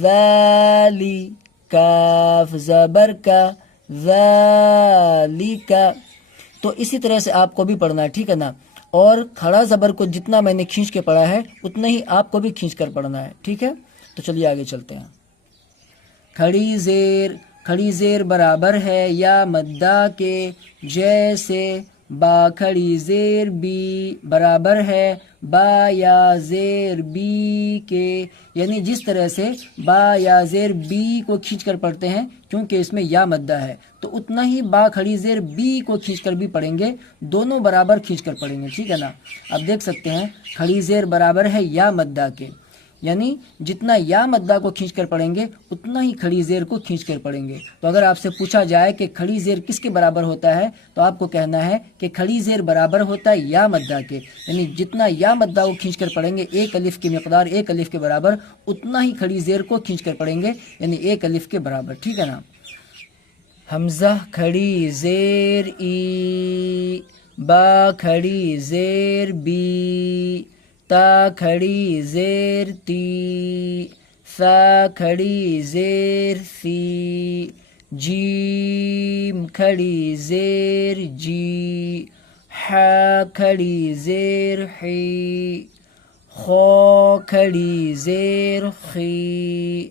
ذالی، کاف زبر کا، ذالکا۔ تو اسی طرح سے آپ کو بھی پڑھنا ہے، ٹھیک ہے نا، اور کھڑا زبر کو جتنا میں نے کھینچ کے پڑھا ہے اتنا ہی آپ کو بھی کھینچ کر پڑھنا ہے، ٹھیک ہے۔ تو چلیے آگے چلتے ہیں۔ کھڑی زیر، کھڑی زیر برابر ہے یا مدہ کے، جیسے با کھڑی زیر بی برابر ہے با یا زیر بی کے، یعنی جس طرح سے با یا زیر بی کو کھینچ کر پڑھتے ہیں کیونکہ اس میں یا مدہ ہے، تو اتنا ہی با کھڑی زیر بی کو کھینچ کر بھی پڑھیں گے، دونوں برابر کھینچ کر پڑھیں گے، ٹھیک ہے نا۔ اب دیکھ سکتے ہیں کھڑی زیر برابر ہے یا مدہ کے، یعنی جتنا یا مدہ کو کھینچ کر پڑھیں گے اتنا ہی کھڑی زیر کو کھینچ کر پڑھیں گے۔ تو اگر آپ سے پوچھا جائے کہ کھڑی زیر کس کے برابر ہوتا ہے تو آپ کو کہنا ہے کہ کھڑی زیر برابر ہوتا ہے یا مدہ کے، یعنی جتنا یا مدہ کو کھینچ کر پڑھیں گے ایک الف کی مقدار ایک الف کے برابر، اتنا ہی کھڑی زیر کو کھینچ کر پڑھیں گے، یعنی ایک الف کے برابر، ٹھیک ہے نا۔ حمزہ کھڑی زیر ای، با کھڑی زیر بی، تا کھڑی زیر تی، ثا کھڑی زیر سی، جیم کھڑی زیر جی، حا کھڑی زیر حی، خو کھڑی زیر خی،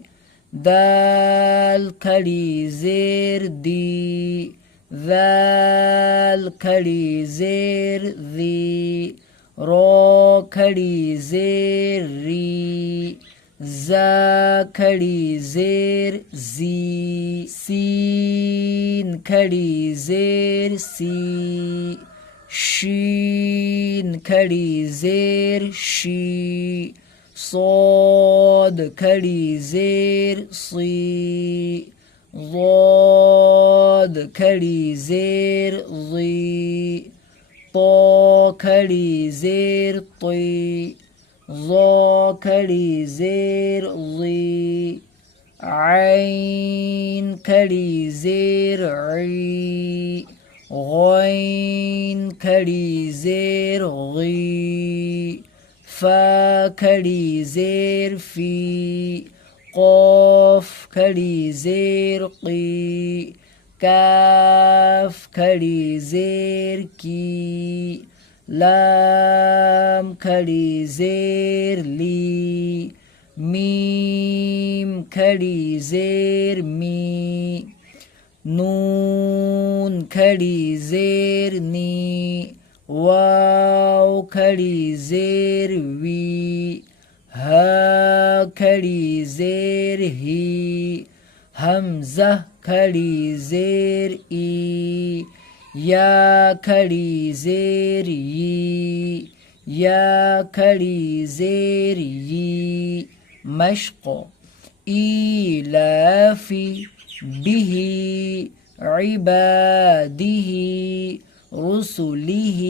دال کھڑی زیر دی، ذال کھڑی زیر ذی، رو کھڑی زیر ری، زا کھڑی زیر زی، سین کھڑی زیر سی، شین کھڑی زیر شی، صاد کھڑی زیر صی، ضاد کھڑی زیر ضی، طا کھڑی زیر طی، ظا کھڑی زیر ضی، عین کھڑی زیر عی، غین کھڑی زیر غی، فا کھڑی زیر فی، قوف کھڑی زیر قی، کاف کھڑی زیر کی، لام کھڑی زیر لی، میم کھڑی زیر می، نون کھڑی زیر نی، واو کھڑی زیر وی، ہا کھڑی زیر ہی، حمزہ کھڑی زیر ای، یا کھڑی زیر یی، یا کھڑی زیر یی، مشق ایلافی بہ عبادہ رسلہ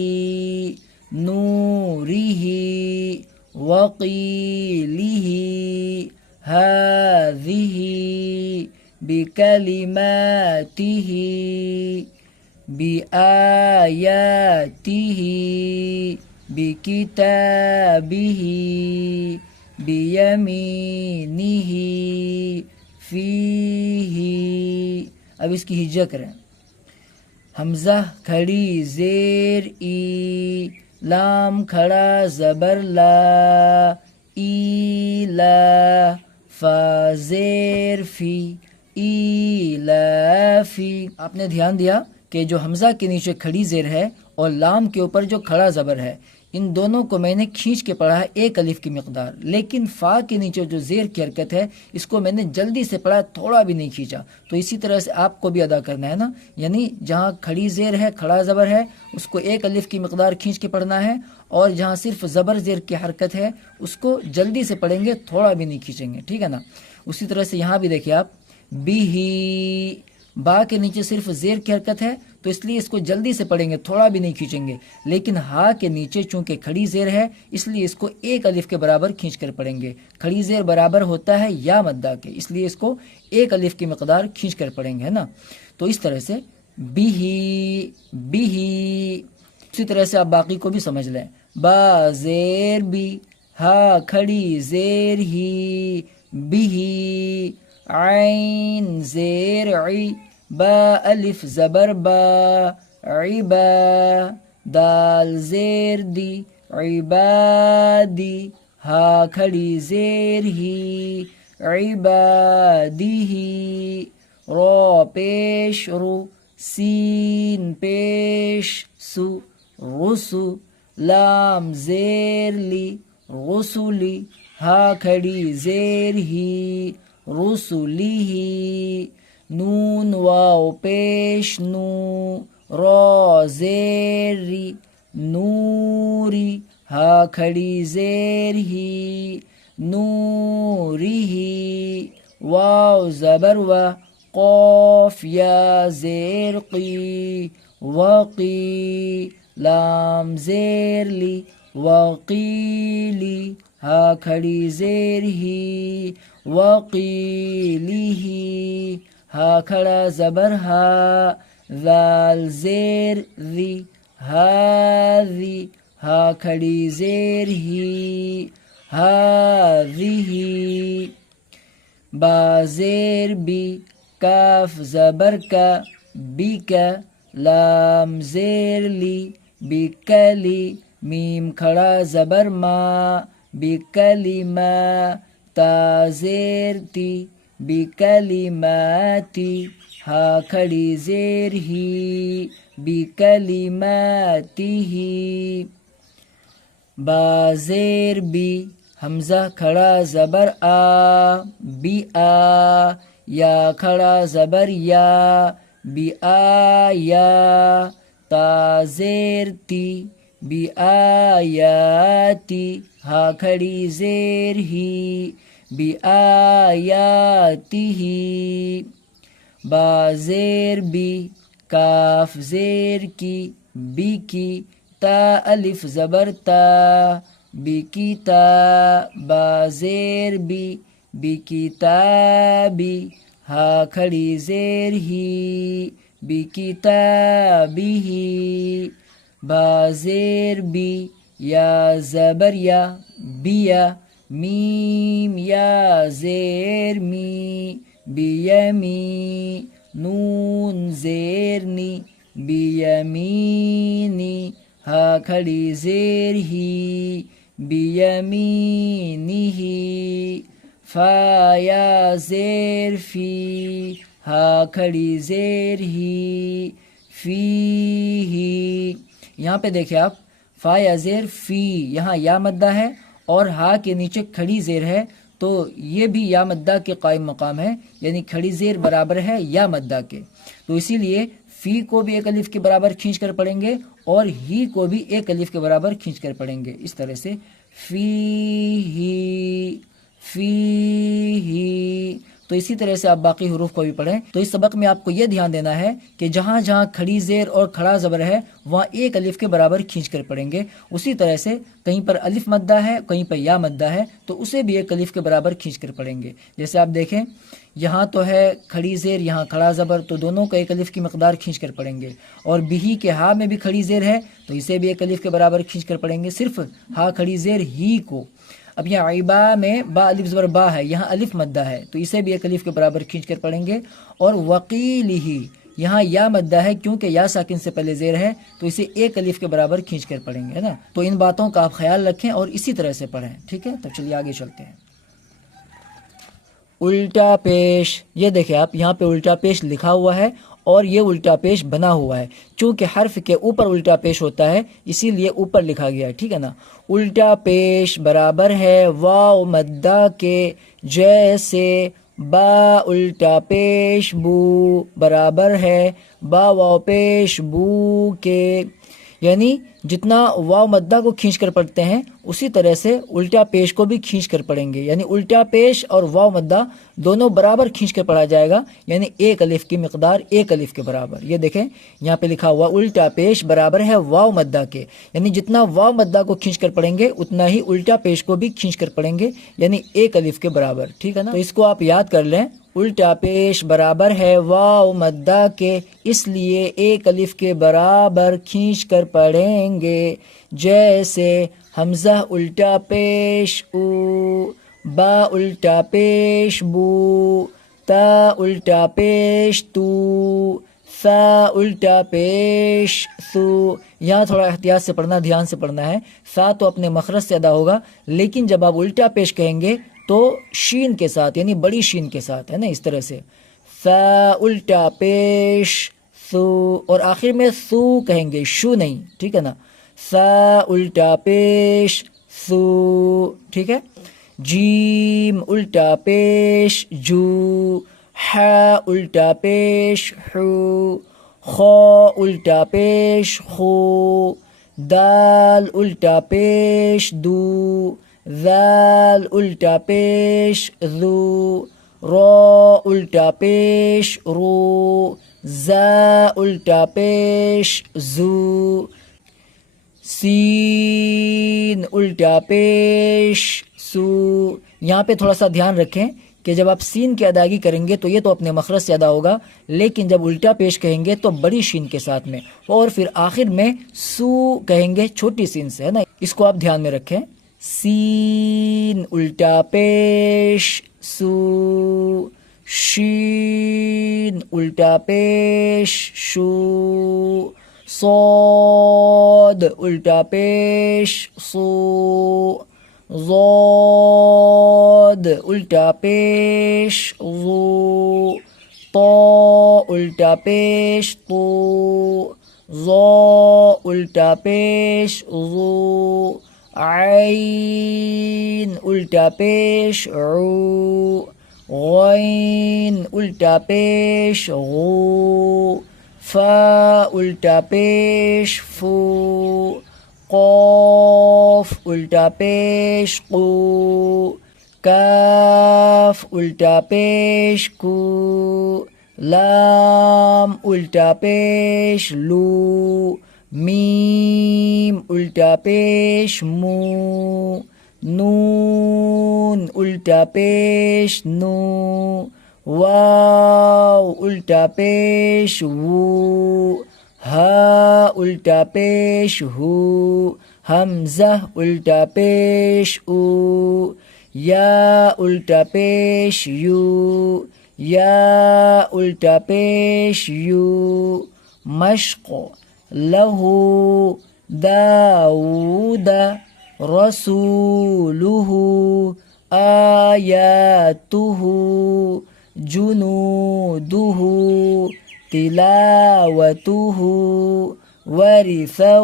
نورہ وقیلہ ہذہ بکلماتہ بآیاتہ بکتابہ بیمینہ فیہ۔ اب اس کی ہجا کریں، حمزہ کھڑی زیر ای، لام کھڑا زبر لا، ایلا، فا زیر فی، ایلافی۔ آپ نے دھیان دیا کہ جو حمزہ کے نیچے کھڑی زیر ہے اور لام کے اوپر جو کھڑا زبر ہے، ان دونوں کو میں نے کھینچ کے پڑھا ہے ایک الف کی مقدار، لیکن فا کے نیچے جو زیر کی حرکت ہے اس کو میں نے جلدی سے پڑھا، تھوڑا بھی نہیں کھینچا۔ تو اسی طرح سے آپ کو بھی ادا کرنا ہے نا، یعنی جہاں کھڑی زیر ہے، کھڑا زبر ہے، اس کو ایک الف کی مقدار کھینچ کے پڑھنا ہے، اور جہاں صرف زبر زیر کی حرکت ہے اس کو جلدی سے پڑھیں گے، تھوڑا بھی نہیں کھینچیں گے، ٹھیک ہے نا۔ اسی طرح سے یہاں بھی دیکھیں آپ، بھی، با کے نیچے صرف زیر کی حرکت ہے تو اس لیے اس کو جلدی سے پڑھیں گے، تھوڑا بھی نہیں کھینچیں گے، لیکن ہا کے نیچے چونکہ کھڑی زیر ہے اس لیے اس کو ایک الف کے برابر کھینچ کر پڑھیں گے۔ کھڑی زیر برابر ہوتا ہے یا مدہ کے، اس لیے اس کو ایک الف کی مقدار کھینچ کر پڑھیں گے، ہے نا۔ تو اس طرح سے بھی، بھی، اسی طرح سے آپ باقی کو بھی سمجھ لیں، با زیر بی، ہا کھڑی زیر ہی، بھی، عین زیر عی، با الف زبر با، عبا، دال زیر دی، عبادی، ہا کھڑی زیر ہی، عبادی، رو پیش رو، سین پیش سو، رسو، لام زیر لی، رسولی، ہا کھڑی زیر ہی، رسولی، نون واو پیش نو، رو زیر ری، نوری، ہا کھڑی زیر ہی، نوری، واو زبر و، قوف یا زیر قی، وقی، لام زیر لی، وقیلی، ہا کھڑی زیر ہی، وقیلی، ہا کھڑا زبر ہا، ذال زیر ذی، ہاذی، ہا کھڑی زیر ہی، ہاذی، با زیر بی، کاف زبر کا، بی کا، لام زیر لی، بکلی، میم کھڑا زبر ما، بکلمہ، تا زیر تی، بکلماتی، ہا کھڑی زیر ہی، بکلماتہ، با زیر بی، حمزہ کھڑا زبر آ، بی آ، یا کھڑا زبر یا، بی آیا، تا زیر تی، بی آیاتی، ہا کھڑی زیر ہی، بی آیاتہ، با زیر بی، کاف زیر کی، بی کی، تا الف زبر تا، بکتاب زیر بی بکتابی ہا کھڑی زیر ہی بکتابی با زیر بی یا زبر یا بیا میم یا زیر می بیمی نون زیر نی بیمینی ہا کھڑی زیر ہی بیمینی فا یا زیر فی ہا کھڑی زیر ہی فی ہی. یہاں پہ دیکھیں آپ فا یا زیر فی، یہاں یا مدہ ہے اور ہا کے نیچے کھڑی زیر ہے، تو یہ بھی یا مدہ کے قائم مقام ہے، یعنی کھڑی زیر برابر ہے یا مدہ کے، تو اسی لیے فی کو بھی ایک الف کے برابر کھینچ کر پڑھیں گے اور ہی کو بھی ایک الف کے برابر کھینچ کر پڑھیں گے. اس طرح سے فی ہی فی ہی. تو اسی طرح سے آپ باقی حروف کو بھی پڑھیں. تو اس سبق میں آپ کو یہ دھیان دینا ہے کہ جہاں جہاں کھڑی زیر اور کھڑا زبر ہے وہاں ایک الف کے برابر کھینچ کر پڑھیں گے. اسی طرح سے کہیں پر الف مدہ ہے کہیں پر یا مدہ ہے تو اسے بھی ایک الف کے برابر کھینچ کر پڑھیں گے. جیسے آپ دیکھیں یہاں تو ہے کھڑی زیر، یہاں کھڑا زبر، تو دونوں کو ایک الف کی مقدار کھینچ کر پڑھیں گے. اور بہی کے ہا میں بھی کھڑی زیر ہے تو اسے بھی ایک الف کے برابر کھینچ کر پڑھیں گے، صرف ہا کھڑی زیر ہی کو. اب یہاں عیبا میں با الف زبر با ہے، یہاں الف مدہ ہے تو اسے بھی ایک الف کے برابر کھینچ کر پڑھیں گے. اور وقیلہ یہاں یا مدہ ہے کیونکہ یا ساکن سے پہلے زیر ہے تو اسے ایک الف کے برابر کھینچ کر پڑھیں گے نا. تو ان باتوں کا آپ خیال رکھیں اور اسی طرح سے پڑھیں، ٹھیک ہے. تو چلیے آگے چلتے ہیں. الٹا پیش، یہ دیکھیں آپ یہاں پہ الٹا پیش لکھا ہوا ہے اور یہ الٹا پیش بنا ہوا ہے. چونکہ حرف کے اوپر الٹا پیش ہوتا ہے اسی لیے اوپر لکھا گیا ہے، ٹھیک ہے نا. الٹا پیش برابر ہے واو مدہ کے جیسے با الٹا پیش بو برابر ہے با واو پیش بو کے. یعنی جتنا واو مدہ کو کھینچ کر پڑھتے ہیں اسی طرح سے الٹا پیش کو بھی کھینچ کر پڑھیں گے. یعنی الٹا پیش اور واو مدہ دونوں برابر کھینچ کر پڑھا جائے گا، یعنی ایک الف کی مقدار ایک الف کے برابر. یہ دیکھیں یہاں پہ لکھا ہوا الٹا پیش برابر ہے واو مدہ کے، یعنی جتنا واو مدہ کو کھینچ کر پڑھیں گے اتنا ہی الٹا پیش کو بھی کھینچ کر پڑھیں گے، یعنی ایک الف کے برابر، ٹھیک ہے نا. تو اس کو آپ یاد کر لیں، الٹا پیش برابر ہے واو مدہ کے، اس لیے ایک الف کے برابر کھینچ کر پڑھیں گے. جیسے حمزہ الٹا پیش او، با الٹا پیش بو، تا الٹا پیش تو، سا الٹا پیش سو. یہاں تھوڑا احتیاط سے پڑھنا، دھیان سے پڑھنا ہے. سا تو اپنے مخرج سے ادا ہوگا لیکن جب آپ الٹا پیش کہیں گے تو شین کے ساتھ، یعنی بڑی شین کے ساتھ، ہے نا. اس طرح سے سا الٹا پیش سو، اور آخر میں سو کہیں گے، شو نہیں، ٹھیک ہے نا. سا الٹا پیش سو، ٹھیک ہے. جیم الٹا پیش جو، ہا الٹا پیش حو، خو الٹا پیش خو، دال الٹا پیش دو، ذال الٹا پیش ذو، رو الٹا پیش رو، زا الٹا پیش زو، سین الٹا پیش سو. یہاں پہ تھوڑا سا دھیان رکھیں کہ جب آپ سین کی ادائیگی کریں گے تو یہ تو اپنے مخرج سے ادا ہوگا، لیکن جب الٹا پیش کہیں گے تو بڑی شین کے ساتھ میں، اور پھر آخر میں سو کہیں گے چھوٹی سین سے، ہے نا. اس کو آپ دھیان میں رکھیں. سین الٹا پیش سو، شین الٹا پیش شو، صاد الٹا پیش صو، ضاد الٹا پیش ضو، طا الٹا پیش طو، ظا الٹا پیش ظو، عین الٹا پیش عو، غین الٹا پیش غو، فا الٹا پیش فو، قاف الٹا پیش قو، کاف الٹا پیش کو، لام الٹا پیش لو، میم الٹا پیش مو، نون الٹا پیش نو، واو الٹا پیش وو، ہا الٹا پیش ہو، حمزہ الٹا پیش او، یا الٹا پیش یو، یا الٹا پیش یو، مشق لہو داود رسولہ آیاتہ جنودہ تلاوتہ ورثہ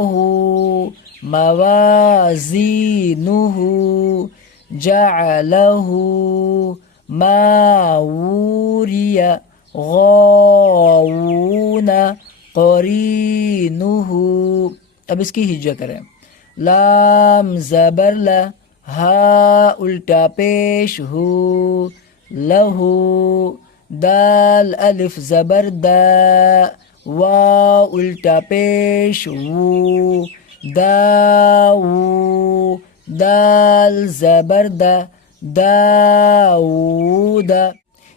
موازینہ جعلہ ماوری غاوون قرینہ. اب اس کی ہجا کریں. لام زبر لا، ہا الٹا پیش ہو، لہو، دال الف زبر دا، واو الٹا پیش وو، داو، دال زبر دا، داود.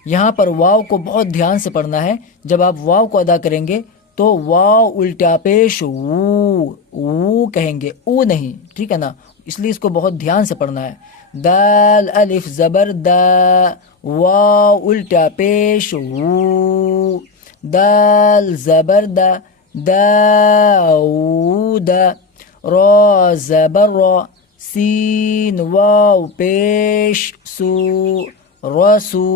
یہاں پر واو کو بہت دھیان سے پڑھنا ہے. جب آپ واو کو ادا کریں گے تو واو الٹا پیش وو، وو کہیں گے، او نہیں، ٹھیک ہے نا. اس لیے اس کو بہت دھیان سے پڑھنا ہے. دال الف زبر دا، واو الٹا پیش وو، دال زبر دا، داود. را زبر را، سین واو پیش سو، رسو،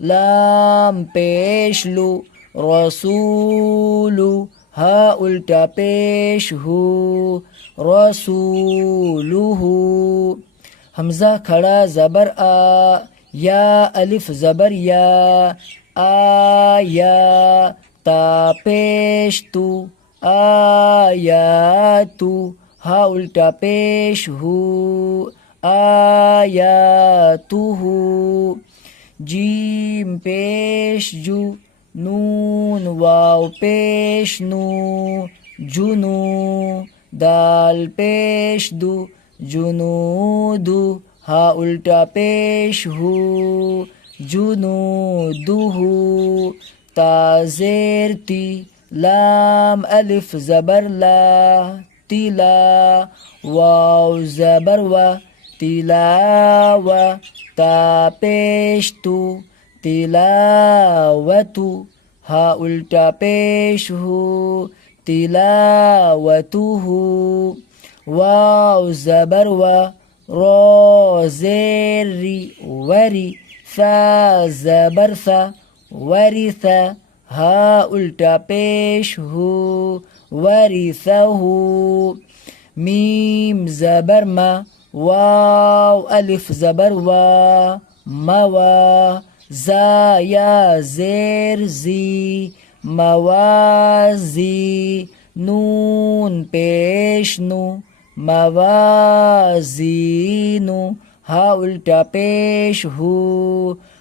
لام پیش لو، رسولو، ہا الٹا پیش ہو، رسولہ. حمزہ کھڑا زبر آ، یا الف زبر یا، آیا، تا پیش تو، آیاتو، ہا الٹا پیش ہو، آیاتہ. جیم پیش جو، نون واو پیش نو، جنو، دال پیش دو، جنودو، ہا الٹا پیش ہو، جنودہ. تا زیر تی، لام الف زبر لا، تلا، واو زبر و، تلاو، تا پیش تو، تلاوتو، ہا الٹا پیش ہو، تلاوتہ. واو زبر و، را زیر ری، وری، ثا زبر ثا، ورثا، ہا الٹا پیش ہو، ورثہ. میم زبر ما، واو الف زبر وا، موا، زا یا زیر زی، موازی، نون پیش نو، موازینو، ہا الٹا پیش ہو،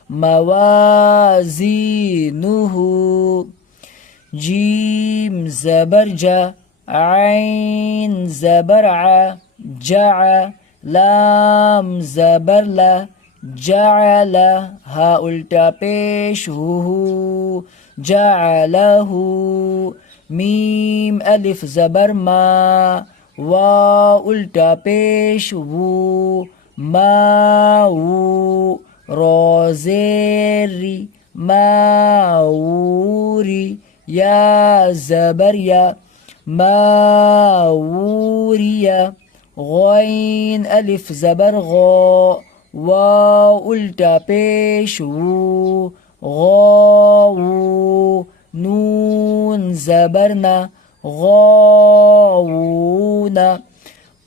موازینہ. جیم زبر جا، عین زبر ع، جع، لام زبر لا، جعل، ہا الٹا پیش ہو، جعلہ. میم الف زبر ما، واو الٹا پیش وو، ماو، را زیر ری، ماوری، یا زبر یا، ماوریا. غین الف زبر غا، واو الٹا پیش وو، غاو، نون زبرنا، غاونا.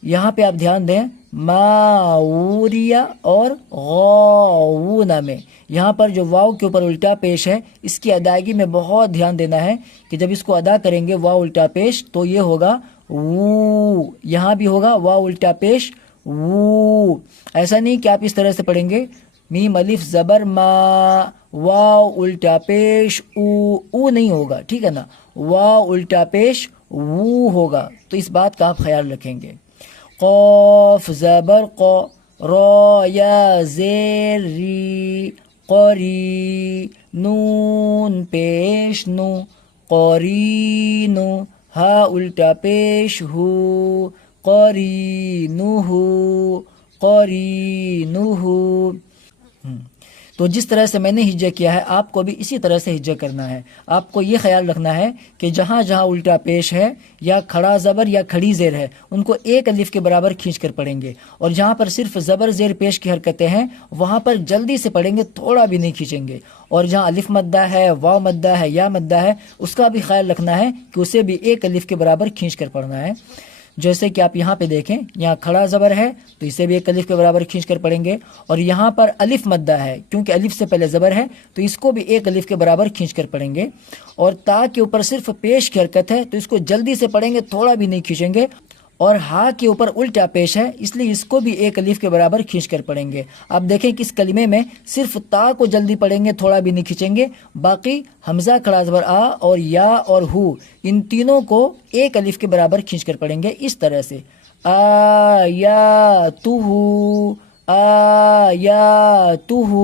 یہاں پہ آپ دھیان دیں ماوریا اور غاونا میں، یہاں پر جو واو کے اوپر الٹا پیش ہے اس کی ادائیگی میں بہت دھیان دینا ہے کہ جب اس کو ادا کریں گے واو الٹا پیش تو یہ ہوگا وو، یہاں بھی ہوگا واو الٹا پیش وو. ایسا نہیں کہ آپ اس طرح سے پڑھیں گے میم الف زبر ما، واو الٹا پیش او، او نہیں ہوگا، ٹھیک ہے نا. واو الٹا پیش وو ہوگا، تو اس بات کا آپ خیال رکھیں گے۔ قاف زبر قا، را یا زیر ری قری، نون پیش نو قرینو، ہا الٹا پیش ہو قرینوہو قرینوہو۔ تو جس طرح سے میں نے ہجہ کیا ہے آپ کو بھی اسی طرح سے ہجہ کرنا ہے۔ آپ کو یہ خیال رکھنا ہے کہ جہاں جہاں الٹا پیش ہے یا کھڑا زبر یا کھڑی زیر ہے ان کو ایک الف کے برابر کھینچ کر پڑھیں گے، اور جہاں پر صرف زبر زیر پیش کی حرکتیں ہیں وہاں پر جلدی سے پڑھیں گے، تھوڑا بھی نہیں کھینچیں گے، اور جہاں الف مدہ ہے، واو مدہ ہے، یا مدہ ہے اس کا بھی خیال رکھنا ہے کہ اسے بھی ایک الف کے برابر کھینچ کر پڑھنا ہے۔ جیسے کہ آپ یہاں پہ دیکھیں، یہاں کھڑا زبر ہے تو اسے بھی ایک الف کے برابر کھینچ کر پڑھیں گے، اور یہاں پر الف مدہ ہے کیونکہ الف سے پہلے زبر ہے تو اس کو بھی ایک الف کے برابر کھینچ کر پڑھیں گے، اور تا کے اوپر صرف پیش کی حرکت ہے تو اس کو جلدی سے پڑھیں گے، تھوڑا بھی نہیں کھینچیں گے، اور ہا کے اوپر الٹا پیش ہے اس لیے اس کو بھی ایک الف کے برابر کھینچ کر پڑھیں گے۔ آپ دیکھیں کہ اس کلمے میں صرف تا کو جلدی پڑھیں گے، تھوڑا بھی نہیں کھینچیں گے، باقی حمزہ کھڑا زبر آ اور یا اور ہو ان تینوں کو ایک الف کے برابر کھینچ کر پڑھیں گے، اس طرح سے آیاتہو آیاتہو،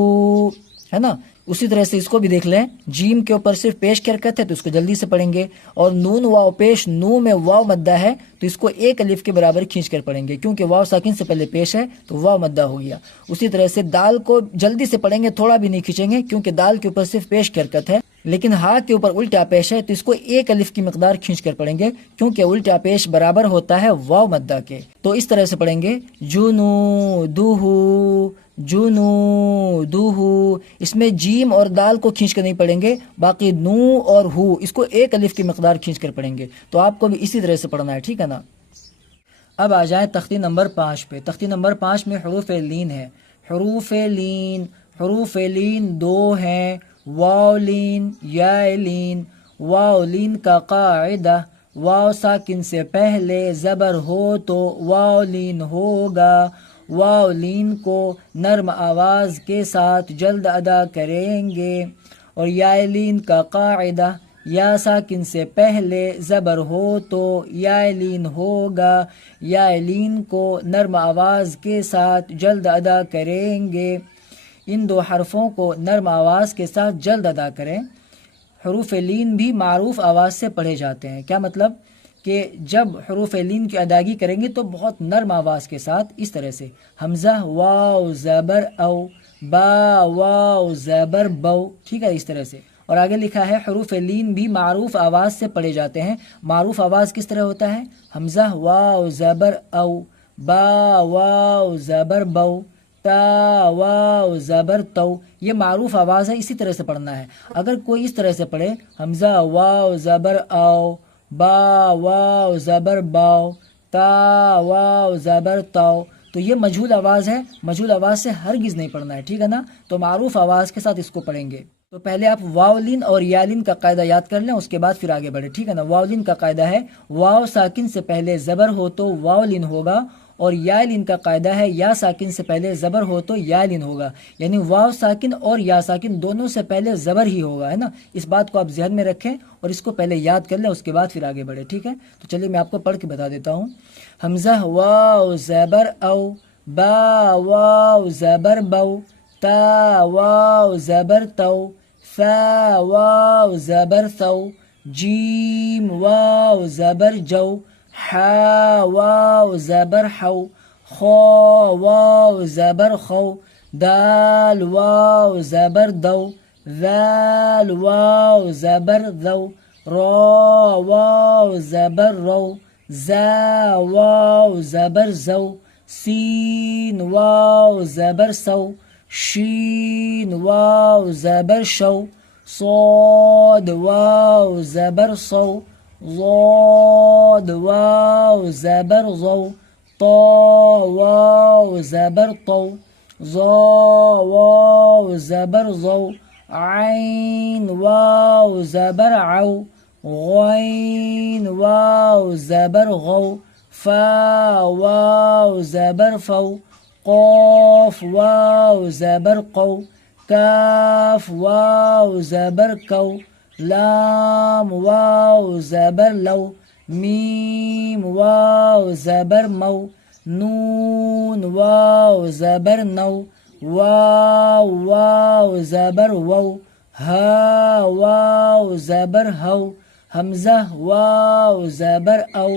ہے نا۔ اسی طرح سے اس کو بھی دیکھ لیں، جیم کے اوپر صرف پیش کی حرکت ہے تو اس کو جلدی سے پڑھیں گے، اور نون واو پیش، نو میں واو مدہ ہے تو اس کو ایک الف کے برابر کھینچ کر پڑھیں گے کیونکہ واو ساکن سے پہلے پیش ہے تو واو مدہ ہو گیا۔ اسی طرح سے دال کو جلدی سے پڑھیں گے، تھوڑا بھی نہیں کھینچیں گے کیونکہ دال کے اوپر صرف پیش کی حرکت ہے، لیکن ہا کے اوپر الٹا پیش ہے تو اس کو ایک الف کی مقدار کھینچ کر پڑھیں گے کیونکہ الٹا پیش برابر ہوتا ہے واو مدہ کے۔ تو اس طرح سے پڑھیں گے جنودہو جنودہو، اس میں جیم اور دال کو کھینچ کر نہیں پڑھیں گے، باقی نو اور ہو اس کو ایک الف کی مقدار کھینچ کر پڑھیں گے، تو آپ کو بھی اسی طرح سے پڑھنا ہے، ٹھیک ہے نا۔ اب آ جائیں تختی نمبر 5 پہ۔ تختی نمبر 5 میں حروف لین ہے۔ حروف لین 2 ہیں، واو لین، یا لین۔ واو لین کا قاعدہ، واو ساکن سے پہلے زبر ہو تو واو لین ہوگا، واو لین کو نرم آواز کے ساتھ جلد ادا کریں گے، اور یا لین کا قاعدہ، یا ساکن سے پہلے زبر ہو تو یا لین ہوگا، یا لین کو نرم آواز کے ساتھ جلد ادا کریں گے۔ ان 2 حرفوں کو نرم آواز کے ساتھ جلد ادا کریں۔ حروف لین بھی معروف آواز سے پڑھے جاتے ہیں، کیا مطلب کہ جب حروف لین کی ادائیگی کریں گے تو بہت نرم آواز کے ساتھ، اس طرح سے حمزہ واو زبر او، با واو زبر بو، ٹھیک ہے، اس طرح سے۔ اور آگے لکھا ہے حروف لین بھی معروف آواز سے پڑھے جاتے ہیں۔ معروف آواز کس طرح ہوتا ہے؟ حمزہ واو زبر او، با واو زبر بو، تا واو زبر تو، یہ معروف آواز ہے، اسی طرح سے پڑھنا ہے۔ اگر کوئی اس طرح سے پڑھے حمزہ واو زبر او، با واو زبر باو، تا واو زبر تو، تو یہ مجہول آواز ہے، مجہول آواز سے ہرگز نہیں پڑھنا ہے، ٹھیک ہے نا۔ تو معروف آواز کے ساتھ اس کو پڑھیں گے۔ تو پہلے آپ واولین اور یالین کا قاعدہ یاد کر لیں، اس کے بعد پھر آگے بڑھے، ٹھیک ہے نا۔ واولین کا قاعدہ ہے واو ساکن سے پہلے زبر ہو تو واولین ہوگا، اور یالین کا قاعدہ ہے یا ساکن سے پہلے زبر ہو تو یالین ہوگا، یعنی واو ساکن اور یا ساکن دونوں سے پہلے زبر ہی ہوگا، ہے نا۔ اس بات کو آپ ذہن میں رکھیں اور اس کو پہلے یاد کر لیں، اس کے بعد پھر آگے بڑھے، ٹھیک ہے۔ تو چلیے میں آپ کو پڑھ کے بتا دیتا ہوں۔ حمزہ واو زبر او، با واو زبر بو، تا واو زبر تو، ثا واو زبر ثو، جیم واو زبر جو، حا واو زبر حو، خو واو زبر خو، دال واو زبر دو، ذال واو زبر ذو، را واو زبر رو، زا واو زبر زو، سین واو زبر سو، شین واو زبر شو، صاد واو زبر صو، ضاد واو زبر ضو، طا واو زبر طو، ظا واو زبر ضو، عین واو زبر عو، غین واو زبر غو، فا واو زبر فو، قاف واو زبر قو، کاف واو زبر کو، لام واو زبر لو، میم واو زبر مو، نون واو زبر نو، واو واو زبر وو، ہا واو زبر ہو، حمزہ واو زبر او،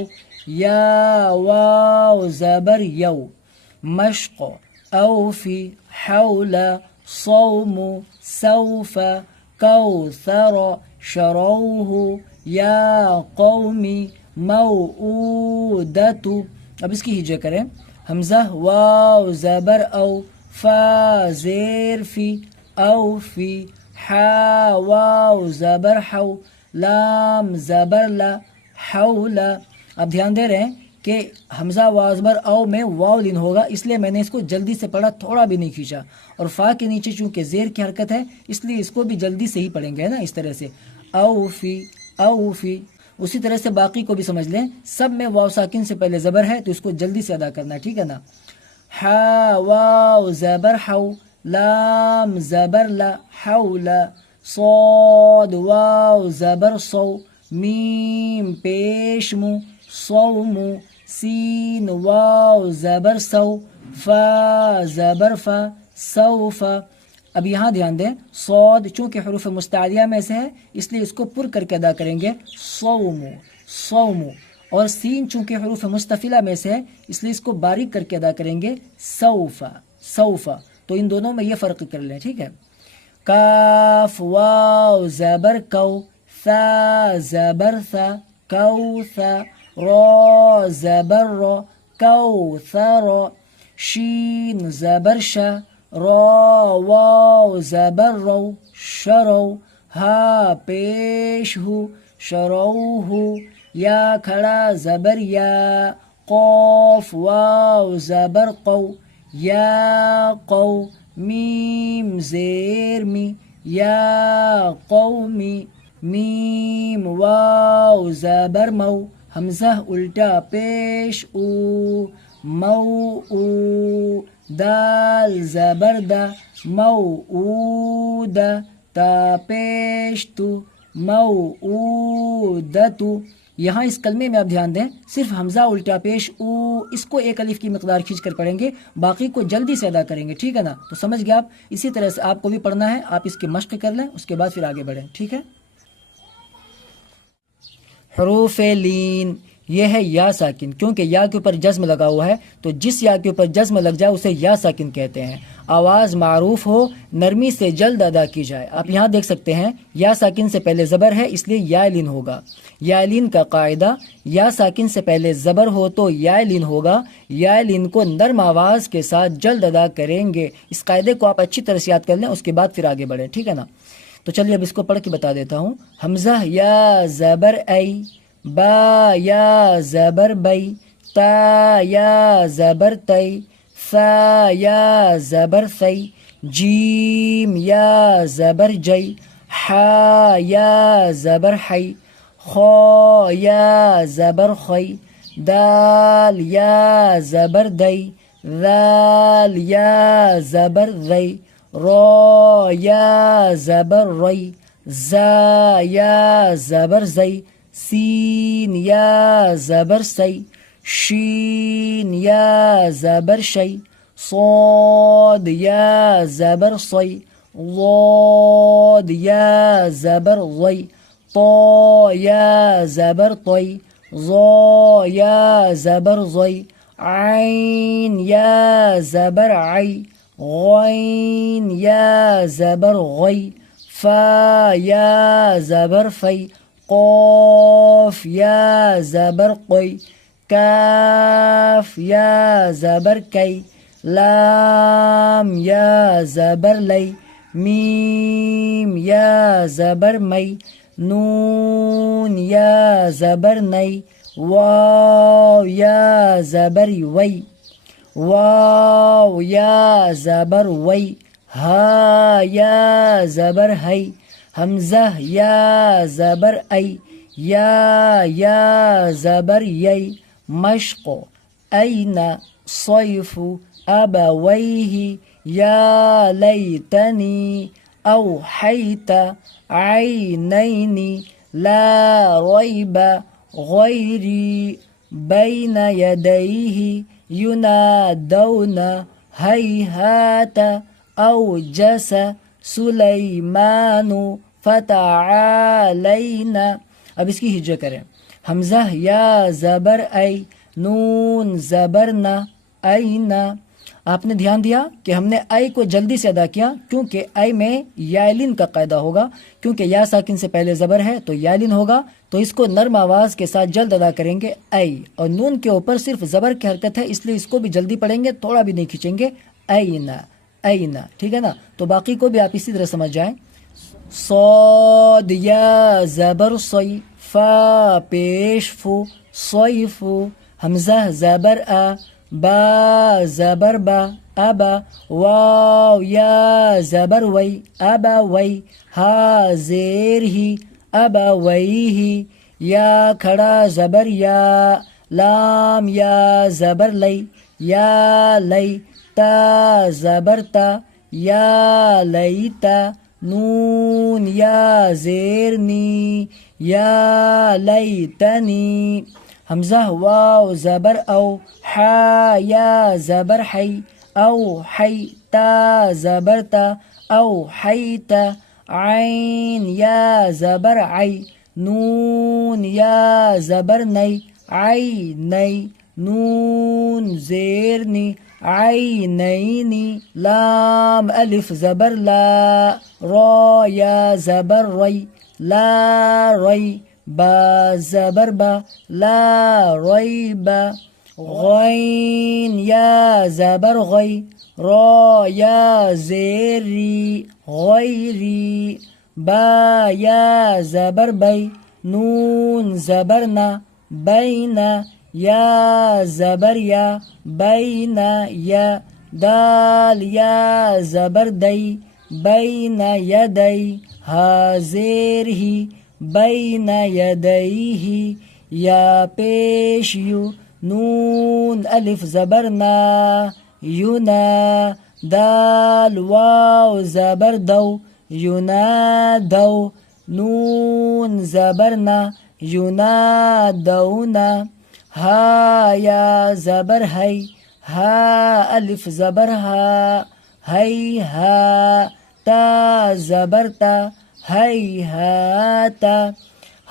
یا واو زبر یو، مشق اوفی، حول، صوم، سوف، کوثر، شروه، یا قومی، موعودت۔ اب اس کی ہجے کریں، حمزہ واو زبر او، فا زیر فی، اوفی، حا واو زبر حو، لام زبر لا، حول۔ اب دھیان دے رہے ہیں کہ حمزہ واو زبر او میں واو لین ہوگا، اس لیے میں نے اس کو جلدی سے پڑھا، تھوڑا بھی نہیں کھینچا، اور فا کے نیچے چونکہ زیر کی حرکت ہے اس لیے اس کو بھی جلدی سے ہی پڑھیں گے نا، اس طرح سے اوفی اوفی۔ اسی طرح سے باقی کو بھی سمجھ لیں، سب میں واو ساکن سے پہلے زبر ہے تو اس کو جلدی سے ادا کرنا ہے، ٹھیک ہے نا۔ حا واو زبر حو، لام زبر لا، حول، صاد واو زبر صو، میم پیش مو، صوم، سین واو زبر سو، فا زبر فا، سوف۔ اب یہاں دھیان دیں، صاد چونکہ حروف مستعلیہ میں سے ہے اس لیے اس کو پر کر کے ادا کریں گے، صوم صوم، اور سین چونکہ حروف مستفلہ میں سے ہے اس لیے اس کو باریک کر کے ادا کریں گے، سوف سوف۔ تو ان دونوں میں یہ فرق کر لیں، ٹھیک ہے۔ کاف واو زبر کو، ثا زبر ثا، کوثا، را زبر را، کوثر، شین زبر شا، را واو زبر رو، شرو، ہا پیش ہو، شروہ، یا کھڑا زبر یا، قوف واو زبر قو، یا قو، میم زیر می، یا قومی، میم واو زبر مو، حمزہ الٹا پیش او، مو او، دال زبر دا، موعودہ، تا پیش تو، موعودتو۔ یہاں اس کلمے میں آپ دھیان دیں، صرف حمزہ الٹا پیش او، اس کو ایک الف کی مقدار کھینچ کر پڑھیں گے، باقی کو جلدی سے ادا کریں گے، ٹھیک ہے نا۔ تو سمجھ گئے آپ، اسی طرح سے آپ کو بھی پڑھنا ہے، آپ اس کی مشق کر لیں، اس کے بعد پھر آگے بڑھیں، ٹھیک ہے۔ حروف لین، یہ ہے یا ساکن، کیونکہ یا کے اوپر جزم لگا ہوا ہے تو جس یا کے اوپر جزم لگ جائے اسے یا ساکن کہتے ہیں۔ آواز معروف ہو، نرمی سے جلد ادا کی جائے۔ آپ یہاں دیکھ سکتے ہیں یا ساکن سے پہلے زبر ہے اس لیے یا لین ہوگا۔ یا لین کا قاعدہ، یا ساکن سے پہلے زبر ہو تو یا لین ہوگا، یا لین کو نرم آواز کے ساتھ جلد ادا کریں گے۔ اس قاعدے کو آپ اچھی طرح سے یاد کر لیں، اس کے بعد پھر آگے بڑھیں، ٹھیک ہے نا۔ تو چلیے اب اس کو پڑھ کے بتا دیتا ہوں۔ حمزہ یا زبر ای، با یا زبر بی، تا یا زبر تی، ثا یا زبر ثی، جیم یا زبر جی، حا یا زبر حی، خا یا زبر خی، دال یا زبر دی، ذال یا زبر ذی، را یا زبر ری، زا یا زبر زی، سین یا زبر سی، شین یا زبر شی، صاد یا زبر صی، ضاد یا زبر ضی، طا یا زبر طی، ظا یا زبر ضی، عین یا زبر عی، غین یا زبر غی، فا یا زبر فی، قاف یا زبر قی، کاف یا زبر کی، لام یا زبر لی، میم یا زبر می، نون یا زبر نی، واو یا زبر وی، واو یا زبر وی، ہا یا زبر ہی، حمزہ یا زبر ای، یا زبر یی، مشق، این، صیف، ابویہ، یا لیتنی، اوحیت، عینین، لا ریب، غيري بين يديه ينادون هيهات أوجس سلیمان فتعالینا. اب اس کی ہجا کریں. حمزہ یا زبر ای، نون زبر نا، اینا. آپ نے دھیان دیا کہ ہم نے ای کو جلدی سے ادا کیا کیونکہ ای میں یائلین کا قاعدہ ہوگا، کیونکہ یا ساکن سے پہلے زبر ہے تو یائلین ہوگا، تو اس کو نرم آواز کے ساتھ جلد ادا کریں گے ای. اور نون کے اوپر صرف زبر کی حرکت ہے، اس لیے اس کو بھی جلدی پڑھیں گے، تھوڑا بھی نہیں کھینچیں گے. اینا اینا، ٹھیک ہے نا. تو باقی کو بھی آپ اسی طرح سمجھ جائیں. صاد یا زبر صی، فا پیش فو، صیفو. حمزہ زبر آ، با زبر با، ابا. واو یا زبر وی، ابا وی. ہا زیر ہی، ابا وی ہی. یا کھڑا زبر یا، لام یا زبر لئی، یا لئی. تا زبر تا، یا لیتا. نون یا زیر نی، یا لیتنی. حمزہ واو زبر او، حا یا زبر حی، او حی. تا زبر تا، او حیتا. عین یا زبر عی، نون یا زبر نی، عی نی. نون زیر نی، عینینی. لام الف زبر لا، را یا زبر ری، لا ری. با زبر با، لا ری با. غین یا زبر غی، را یا زیری، غیری. با یا زبر بی، نون زبر نا، بینا. یا زبر یا، بینا یا. دال یا زبر دی، بینا یدی. ہا زیر ہی، بینا یدیہی. یا پیش یو، نون الف زبر نا، یونا. دال واو زبر دو، ینادو. نون زبر نا، ینادونا. ہا یا زبر ہے، ہا الف زبر ہا، ہے ہا. تا زبر تا، ہے ہاتا.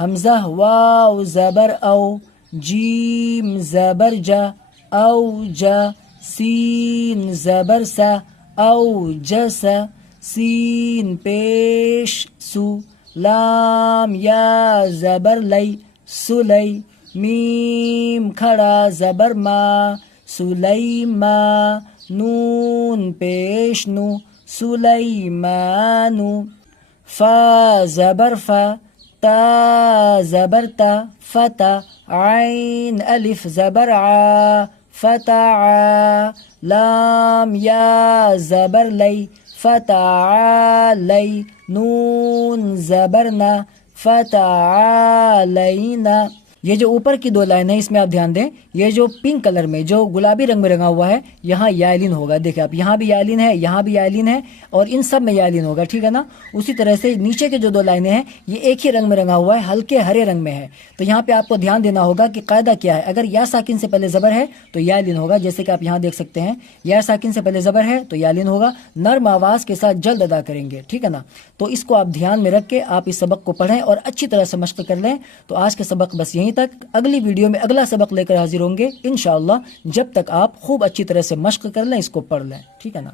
حمزہ واو زبر او، جیم زبر جا، او جا. سین زبر سا، او جسا. سین پیش سو. لام یا زبر لی، سلی. میم کھڑا زبر ما، سلیما. نون پیش نو، سلیمانو. فا زبر فا، تا زبر تا، فتا. عین الف زبر عا، فتعا. لام یا زبر لی، فتعالی. نون زبر نا، فتعالینا. یہ جو اوپر کی دو لائن ہے اس میں آپ دھیان دیں، یہ جو پنک کلر میں جو گلابی رنگ میں رنگا ہوا ہے یہاں یائلین ہوگا. دیکھیں آپ یہاں بھی یائلین ہے، یہاں بھی یائلین ہے، اور ان سب میں یائلین ہوگا، ٹھیک ہے نا. اسی طرح سے نیچے کے جو دو لائنیں ہیں یہ ایک ہی رنگ میں رنگا ہوا ہے، ہلکے ہرے رنگ میں ہے. تو یہاں پہ آپ کو دھیان دینا ہوگا کہ قاعدہ کیا ہے. اگر یا ساکن سے پہلے زبر ہے تو یائلین ہوگا، جیسے کہ آپ یہاں دیکھ سکتے ہیں. یا ساکن سے پہلے زبر ہے تو یائلین ہوگا. نرم آواز کے ساتھ جلد ادا کریں گے، ٹھیک ہے نا. تو اس کو آپ دھیان میں رکھ کے آپ اس سبق کو پڑھیں اور اچھی طرح سے مشق کر لیں. تو آج کے سبق بس یہیں تک. اگلی ویڈیو میں اگلا سبق لے کر حاضر ہوں گے انشاءاللہ. جب تک آپ خوب اچھی طرح سے مشق کر لیں، اس کو پڑھ لیں، ٹھیک ہے نا.